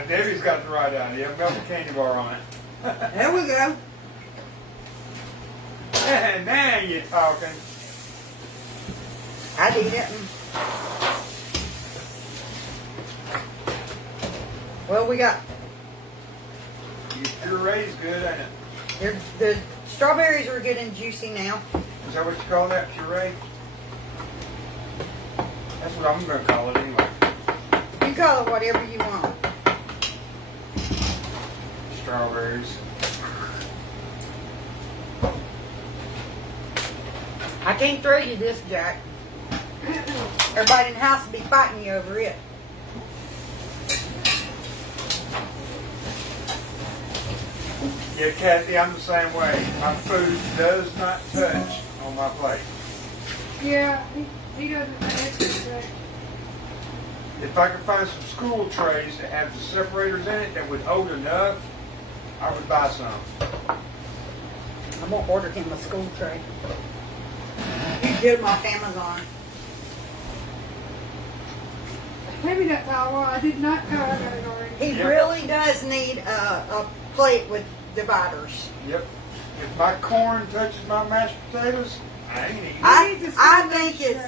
Debbie's got the right idea. Melt a candy bar on it. There we go. Now you're talking. I'd eat it. Well, we got Your puree's good, ain't it? the strawberries are good and juicy now. Is that what you call that, puree? That's what I'm going to call it anyway. You call it whatever you want. Strawberries. I can't throw you this, Jack. Everybody in the house will be fighting you over it. Yeah, Kathy, I'm the same way. My food does not touch on my plate. Yeah, he doesn't make it. If I could find some school trays that have the separators in it that would hold enough, I would buy some. I'm gonna order him a school tray. You can get them off Amazon. Maybe that towel. I did not know I got it already. He Yep. really does need a plate with dividers. Yep. If my corn touches my mashed potatoes, I ain't eating.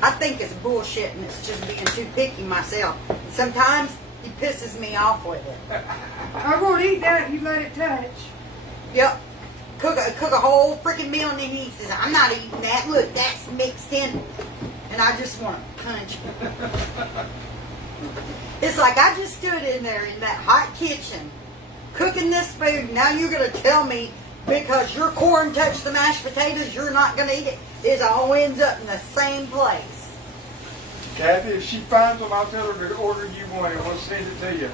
I think it's bullshit and it's just being too picky myself. And sometimes he pisses me off with it. I won't eat that if you let it touch. Yep. Cook a whole freaking meal and then he says, I'm not eating that. Look, that's mixed in. And I just want to punch him. It's like I just stood in there in that hot kitchen cooking this food. Now you're going to tell me because your corn touched the mashed potatoes, you're not going to eat it. It all ends up in the same place. Kathy, if she finds them, I'll tell her to order you one and we'll send it to you.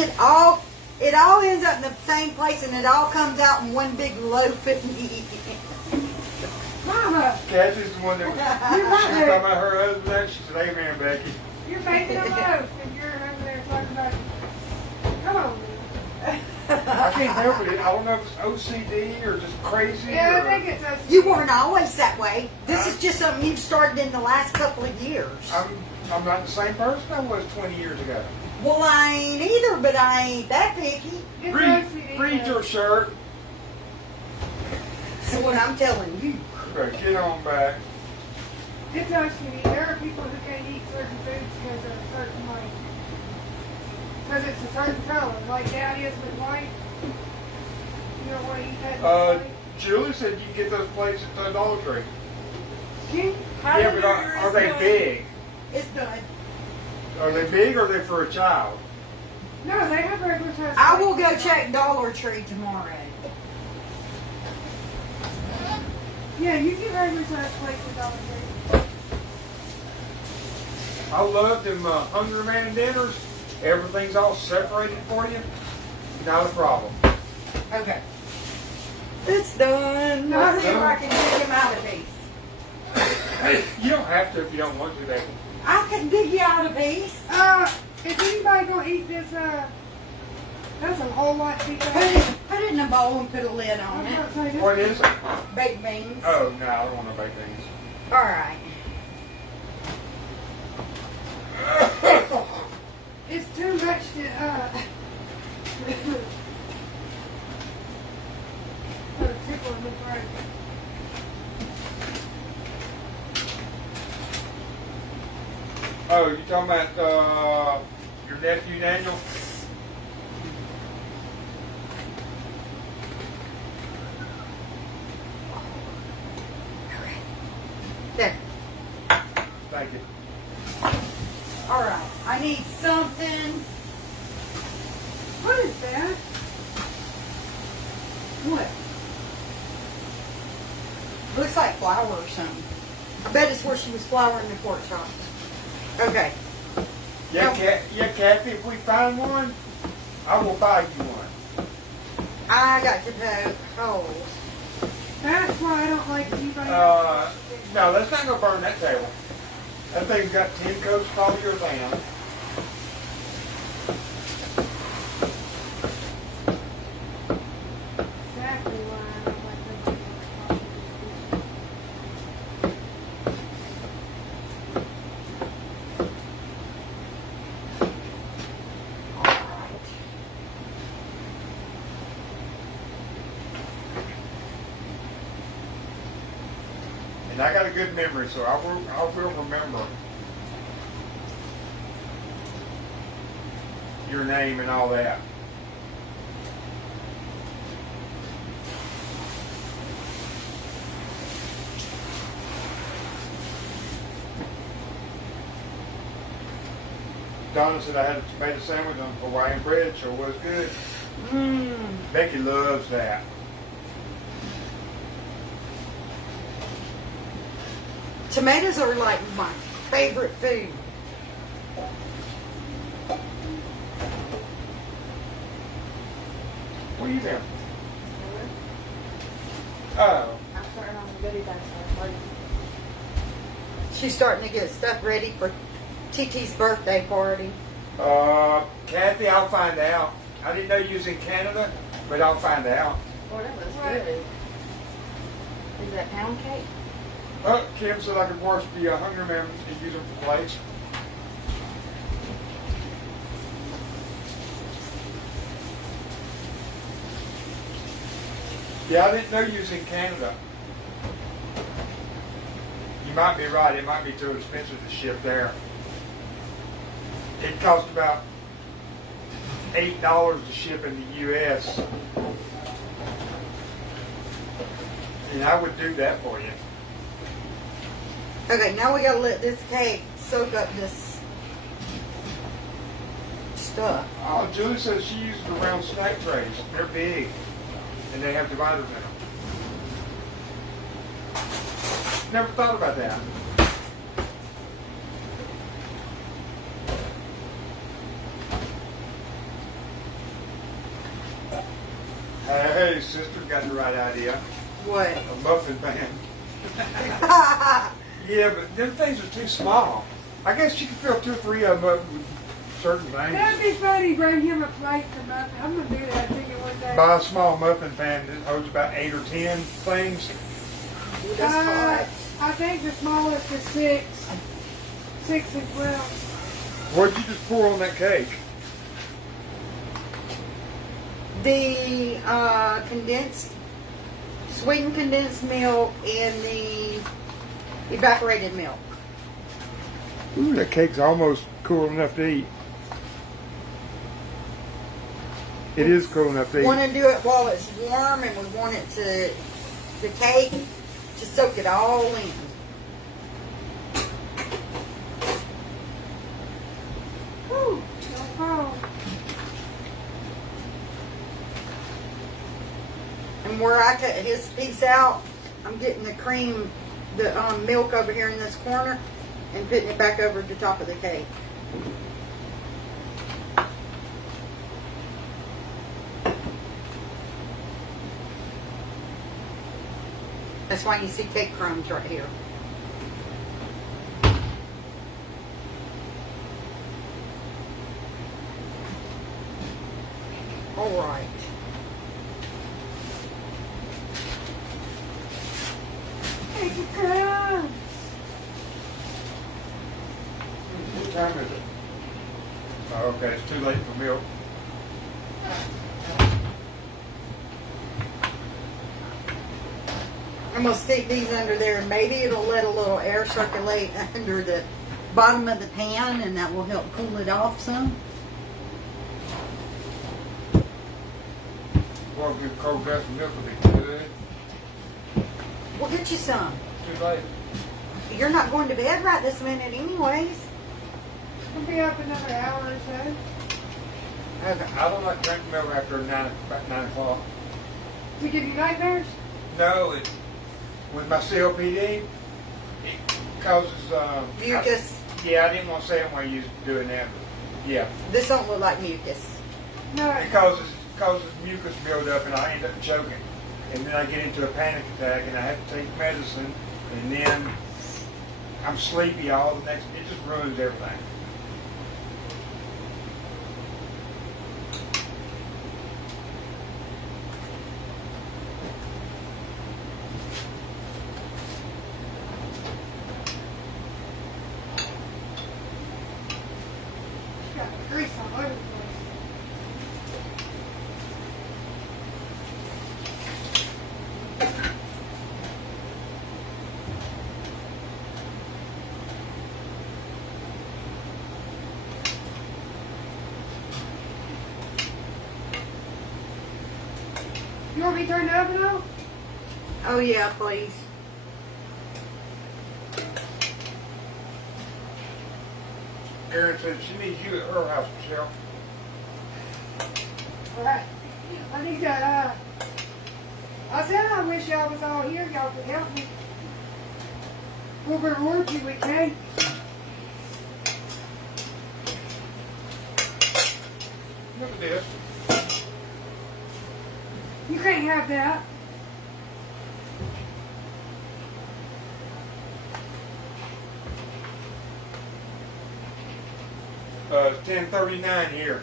It all ends up in the same place and it all comes out in one big loaf of meat. Mama, Kathy's the one that she was talking about her husband. That she said, "Amen, Becky." you're making a loaf and you're over there talking about. Come on. I can't help it. I don't know if it's OCD or just crazy. Yeah, or, I think it's us. You weren't always that way. This is just something you've started in the last couple of years. I'm not the same person I was 20 years ago. Well, I ain't either, but I ain't that picky. It's Read, read your shirt. That's what I'm telling you. Better get on back. It's OCD. There are people who can't eat certain foods because they're a certain way. Because it's a certain color, like that is with white. You don't want to eat that with white. Julie said you can get those plates at the Dollar Tree. You? Yeah, but are they big? It's done. Are they big or are they for a child? No, they have regular size. I will plates. go check Dollar Tree tomorrow. Yeah, you can very much have plate for Dollar Tree. I love them Hungry Man dinners. Everything's all separated for you. Not a problem. Okay. It's done. Let's see if I can dig him out of these. You don't have to if you don't want to, baby. I can dig you out of these. If anybody gonna eat this, that's a whole lot to eat. Put it in a bowl and put a lid on it. What is it? Baked beans. Oh, no, I don't want no baked beans. All right. It's too much to, put a tickle in the throat. Oh, you talking about your nephew Daniel? There. Thank you. All right. I need something. What is that? What? Looks like flour or something. I bet it's where she was flouring the pork chop. Okay. Yeah, No. Kathy, if we find one, I will buy you one. I got to poke holes. That's why I don't like anybody No, let's not go burn that table. That thing's got 10 coats of polyurethane. Exactly why I don't like them. And I got a good memory, so I will remember your name and all that. Donna said I had a tomato sandwich on Hawaiian bread, so it was good. Mmm. Becky loves that. Tomatoes are like my favorite food. What are you doing? Oh, I'm starting on the goodie bag side. She's starting to get stuff ready for TT's birthday party. Kathy, I'll find out. I didn't know you was in Canada, but I'll find out. Oh, that looks Right. good. Is that pound cake? Kim said I could wash the Hungry Man and use them for plates. Yeah, I didn't know you was in Canada. You might be right. It might be too expensive to ship there. It cost about $8 to ship in the U.S. And I would do that for you. Okay, now we gotta let this cake soak up this stuff. Oh, Julie says she uses the round snack trays. They're big, and they have dividers in them. Never thought about that. Hey, sister, got the right idea. What? A muffin pan. Yeah, but them things are too small. I guess you can fill 2 or 3 of them up with certain That'd things. be funny, bring him a plate for nothing. I'm gonna do that, I think, one day. Buy a small muffin pan that holds about 8 or 10 things. That's hot. I think the smallest is 6. 6 and 12. What'd you just pour on that cake? The sweetened condensed milk and the evaporated milk. Ooh, that cake's almost cool enough to eat. It is cool enough to We eat. want to do it while it's warm, and we want it the cake to soak it all in. Whew, don't fall. And where I cut his piece out, I'm getting the cream, the milk over here in this corner and putting it back over the top of the cake. That's why you see cake crumbs right here. All right. Cake crumbs. What time is it? Oh, okay, it's too late for milk. I'm gonna stick these under there and maybe it'll let a little air circulate under the bottom of the pan and that will help cool it off some. Well, good cold glass of milk would be good. We'll get you some. Too late. You're not going to bed right this minute anyways. We'll be up another hour or so. Okay. I don't like drinking milk after about 9 o'clock. To give you nightmares? No, with my COPD, it causes Mucus. Yeah, I didn't want to say it while you was doing that, but yeah, This don't look like mucus. No. it causes mucus buildup, and I end up choking, and then I get into a panic attack, and I have to take medicine, and then I'm sleepy all the next. It just ruins everything. Got grease all over the place. You want me to turn the oven off? Oh yeah, please. Erin said she needs you at her house, Michelle. Alright. I need to, I said I wish y'all was all here. Y'all could help me. We'll reward you with cake. Look at this. You can't have that. It's 10:39 here.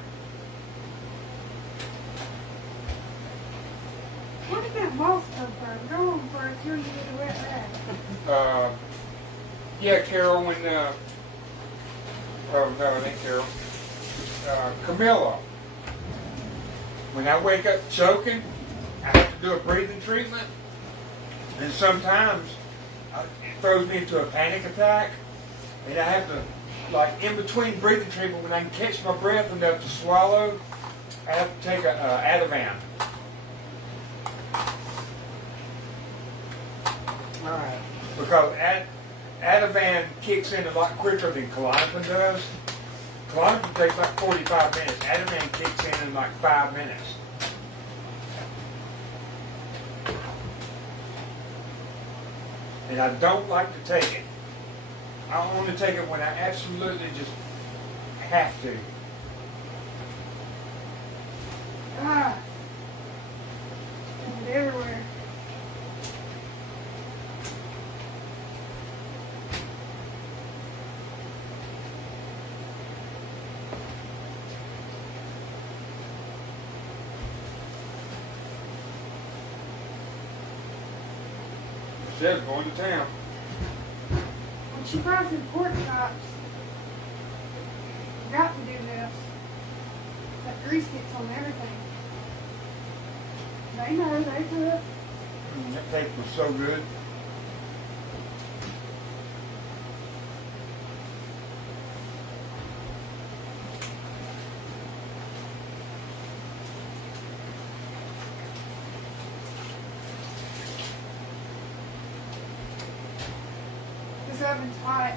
Where did that moss come from? Go on for until you get a wet rag. Yeah, Carol, when, oh no, it ain't Carol. Camilla. When I wake up choking, I have to do a breathing treatment. And sometimes it throws me into a panic attack. And I have to, like, in between breathing treatment, when I can catch my breath enough to swallow, I have to take a Ativan. All right. Because Ativan kicks in a lot quicker than Klonopin does. Klonopin takes like 45 minutes. Ativan kicks in like 5 minutes. And I don't like to take it. I only take it when I absolutely just have to. Ah. And everywhere. Michelle's going to town. When she buys them pork chops, you got to do this. That grease gets on everything. They know, they do it. That cake was so good. This oven's hot.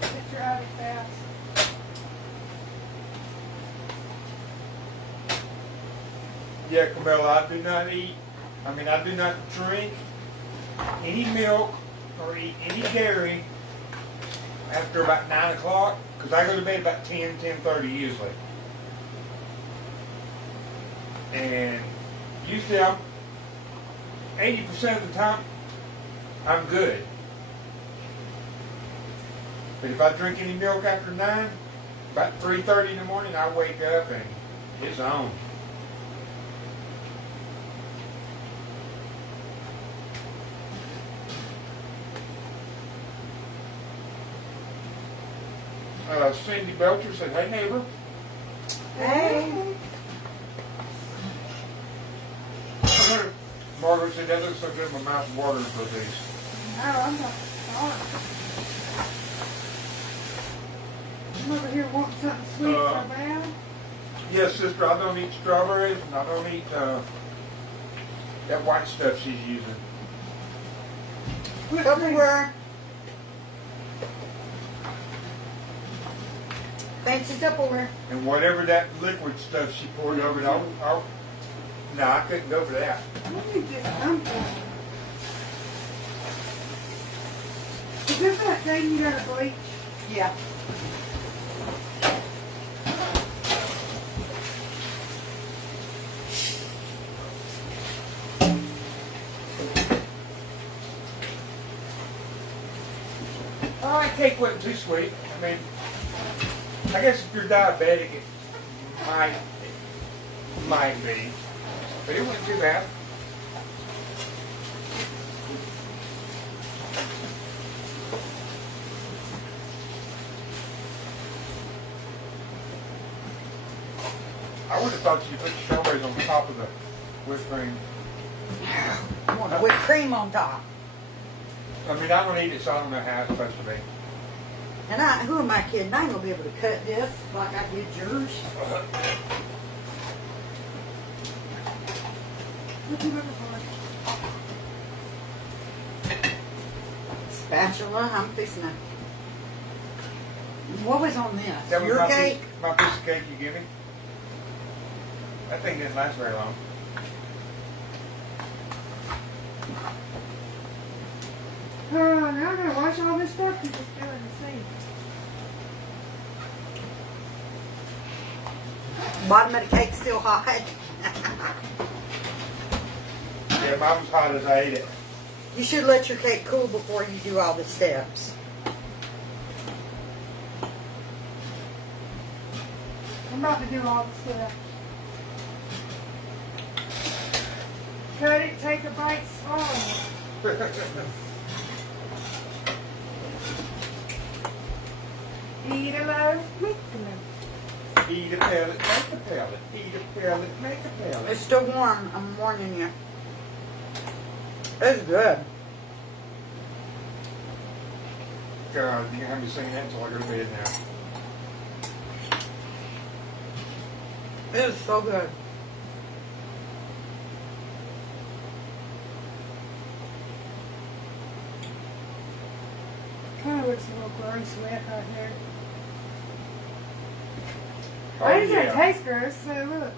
Get your oven fast. Yeah, Camilla, I do not eat I mean, I do not drink any milk or eat any dairy after about 9 o'clock, because I go to bed about 10:30 usually. And usually 80% of the time, I'm good. But if I drink any milk after 9, about 3:30 in the morning, I wake up and it's on. Cindy Belcher said, "Hey neighbor." Hey. Margaret said, "That looks so good, my mouth's watering for these." No, I'm not sorry. I'm over here wanting something sweet so bad. Yes, sister, I don't eat strawberries and I don't eat that white stuff she's using. Tupperware. Fancy Tupperware. And whatever that liquid stuff she poured over it, no, I couldn't go for that. Let me just unplug. Is this that thing you gotta bleach? Yeah. Oh, that cake wasn't too sweet. I mean, I guess if you're diabetic, it might be. But it wasn't too bad. I would have thought you put strawberries on top of the whipped cream. I want whipped cream on top. I mean, I don't eat it, so I don't know how it's supposed to be. And who am I kidding? I ain't gonna be able to cut this like I did yours. What you looking for? Spatula, I'm fixing to. What was on this? That was Your my cake? my piece of cake you give me. That thing didn't last very long. Oh, now I gotta wash all this stuff you just threw in the sink. Bottom of the cake's still hot. Yeah, mine was hot as I ate it. You should let your cake cool before you do all the steps. I'm about to do all the stuff. Cut it, take a bite, swallow it. Eat a loaf, make a loaf. Eat a pellet, make a pellet. Eat a pellet, make a pellet. It's still warm. I'm warning you. It's good. God, you're gonna have me singing that until I go to bed now. It is so good. Kind of looks a little gross wet right there. Oh, Why does it yeah. taste gross? So look.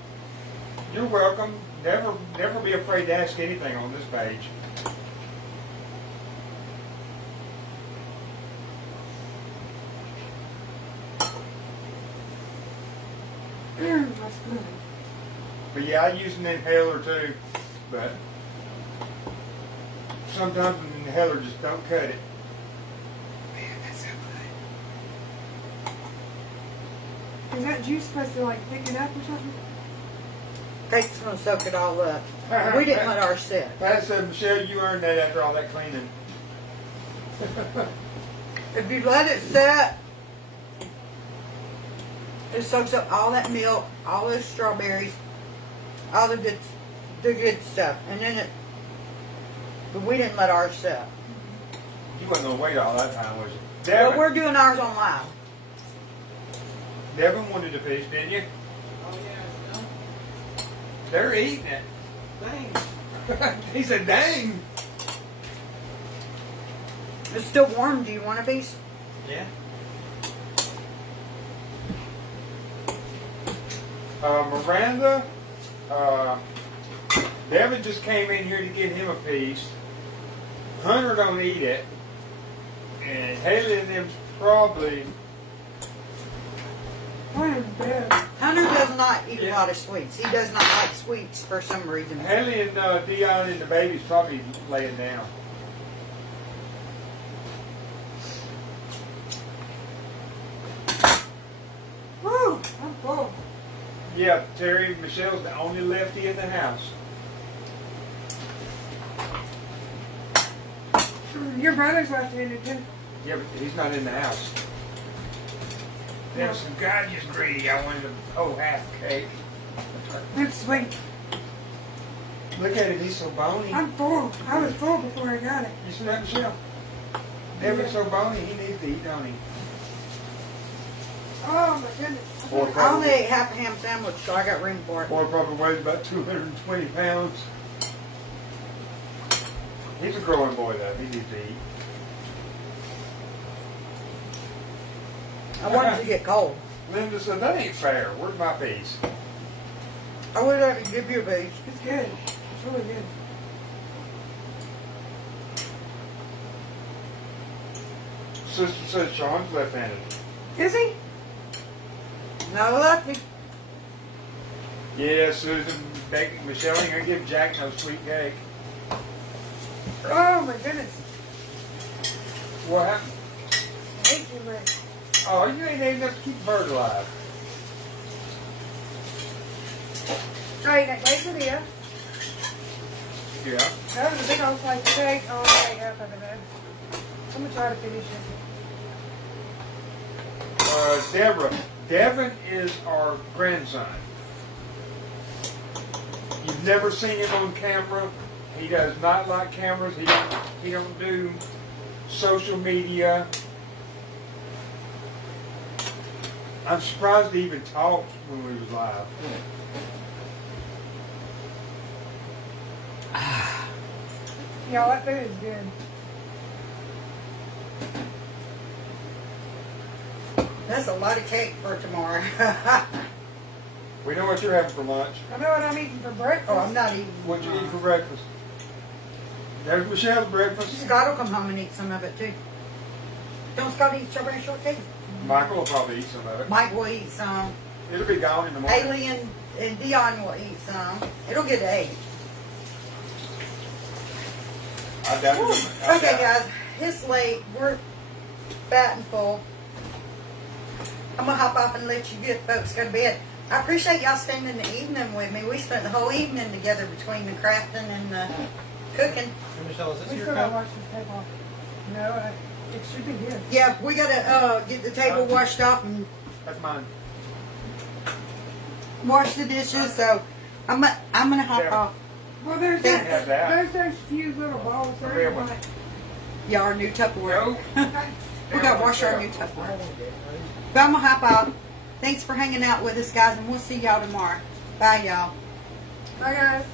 You're welcome. Never be afraid to ask anything on this page. That's good. But yeah, I use an inhaler too. But sometimes an inhaler just don't cut it. Man, that's so good. Is that juice supposed to like pick it up or something? Cake's gonna soak it all up. We didn't let ours sit. Pat said, Michelle, you earned that after all that cleaning. If you let it set, it soaks up all that milk, all those strawberries, all the good stuff. And then it, but we didn't let ours set. You wasn't gonna wait all that time, was you? But Devin, we're doing ours on live. Devin wanted a piece, didn't you? Oh yeah, They're eating it. dang. He said, dang. It's still warm. Do you want a piece? Yeah. Miranda Devin just came in here to get him a piece. Hunter don't eat it. And Haley and them's probably... I am dead. Hunter does not eat a lot of sweets. He does not like sweets for some reason. Haley and Dion and the baby's probably laying down. Woo! I'm full. Yeah, Terry, Michelle's the only lefty in the house. Your brother's left handed too. Yeah, but he's not in the house. There was some guy just greedy. I wanted a whole half cake. That's sweet. Look at him, he's so bony. I'm full. I was full before I got it. You see that, Michelle? Devin's so bony, he needs to eat, don't he? Oh my goodness. Or I only probably, ate half a ham sandwich, so I got room for it. or probably weighs about 220 pounds. He's a growing boy, though. He needs to eat. I wanted to get cold. Linda said, that ain't fair. Where's my piece? I would have to give you a piece. It's good. It's really good. Sister says Sean's left-handed. Is he? No lefty. Yeah, Susan, Michelle ain't gonna give Jack no sweet cake. Oh my goodness. What happened? I hate you much. Oh, you ain't able enough to keep the bird alive. I ate that cake with you. Yeah. That was a big old slice of cake. Oh, I ate half of it. I'm going to try to finish it. Deborah. Devin is our grandson. You've never seen him on camera. He does not like cameras. He don't do social media. I'm surprised he even talked when we was live. Y'all, that food is good. That's a lot of cake for tomorrow. We know what you're having for lunch. I know what I'm eating for breakfast. Oh, I'm not eating. What you eat for breakfast? There's Michelle's breakfast. Scott will come home and eat some of it too. Don't Scott eat strawberry shortcake? Michael will probably eat some of it. Mike will eat some. It'll be gone in the morning. Haley and Dion will eat some. It'll get to 8. I doubt it. Okay, guys, it's late. We're fat and full. I'm gonna hop off and let you good folks go to bed. I appreciate y'all spending the evening with me. We spent the whole evening together between the crafting and the cooking. Michelle, is We this your still got to cup? wash this table off. No, it should be good. Yeah, we gotta get the table washed off and That's mine. wash the dishes. So I'm gonna hop Yeah. off. Well, there's They have that. there's those few little balls there. Real one. Yeah, our new Tupperware. No. We gotta wash our new Tupperware. But I'm gonna hop off. Thanks for hanging out with us, guys, and we'll see y'all tomorrow. Bye, y'all. Bye, guys.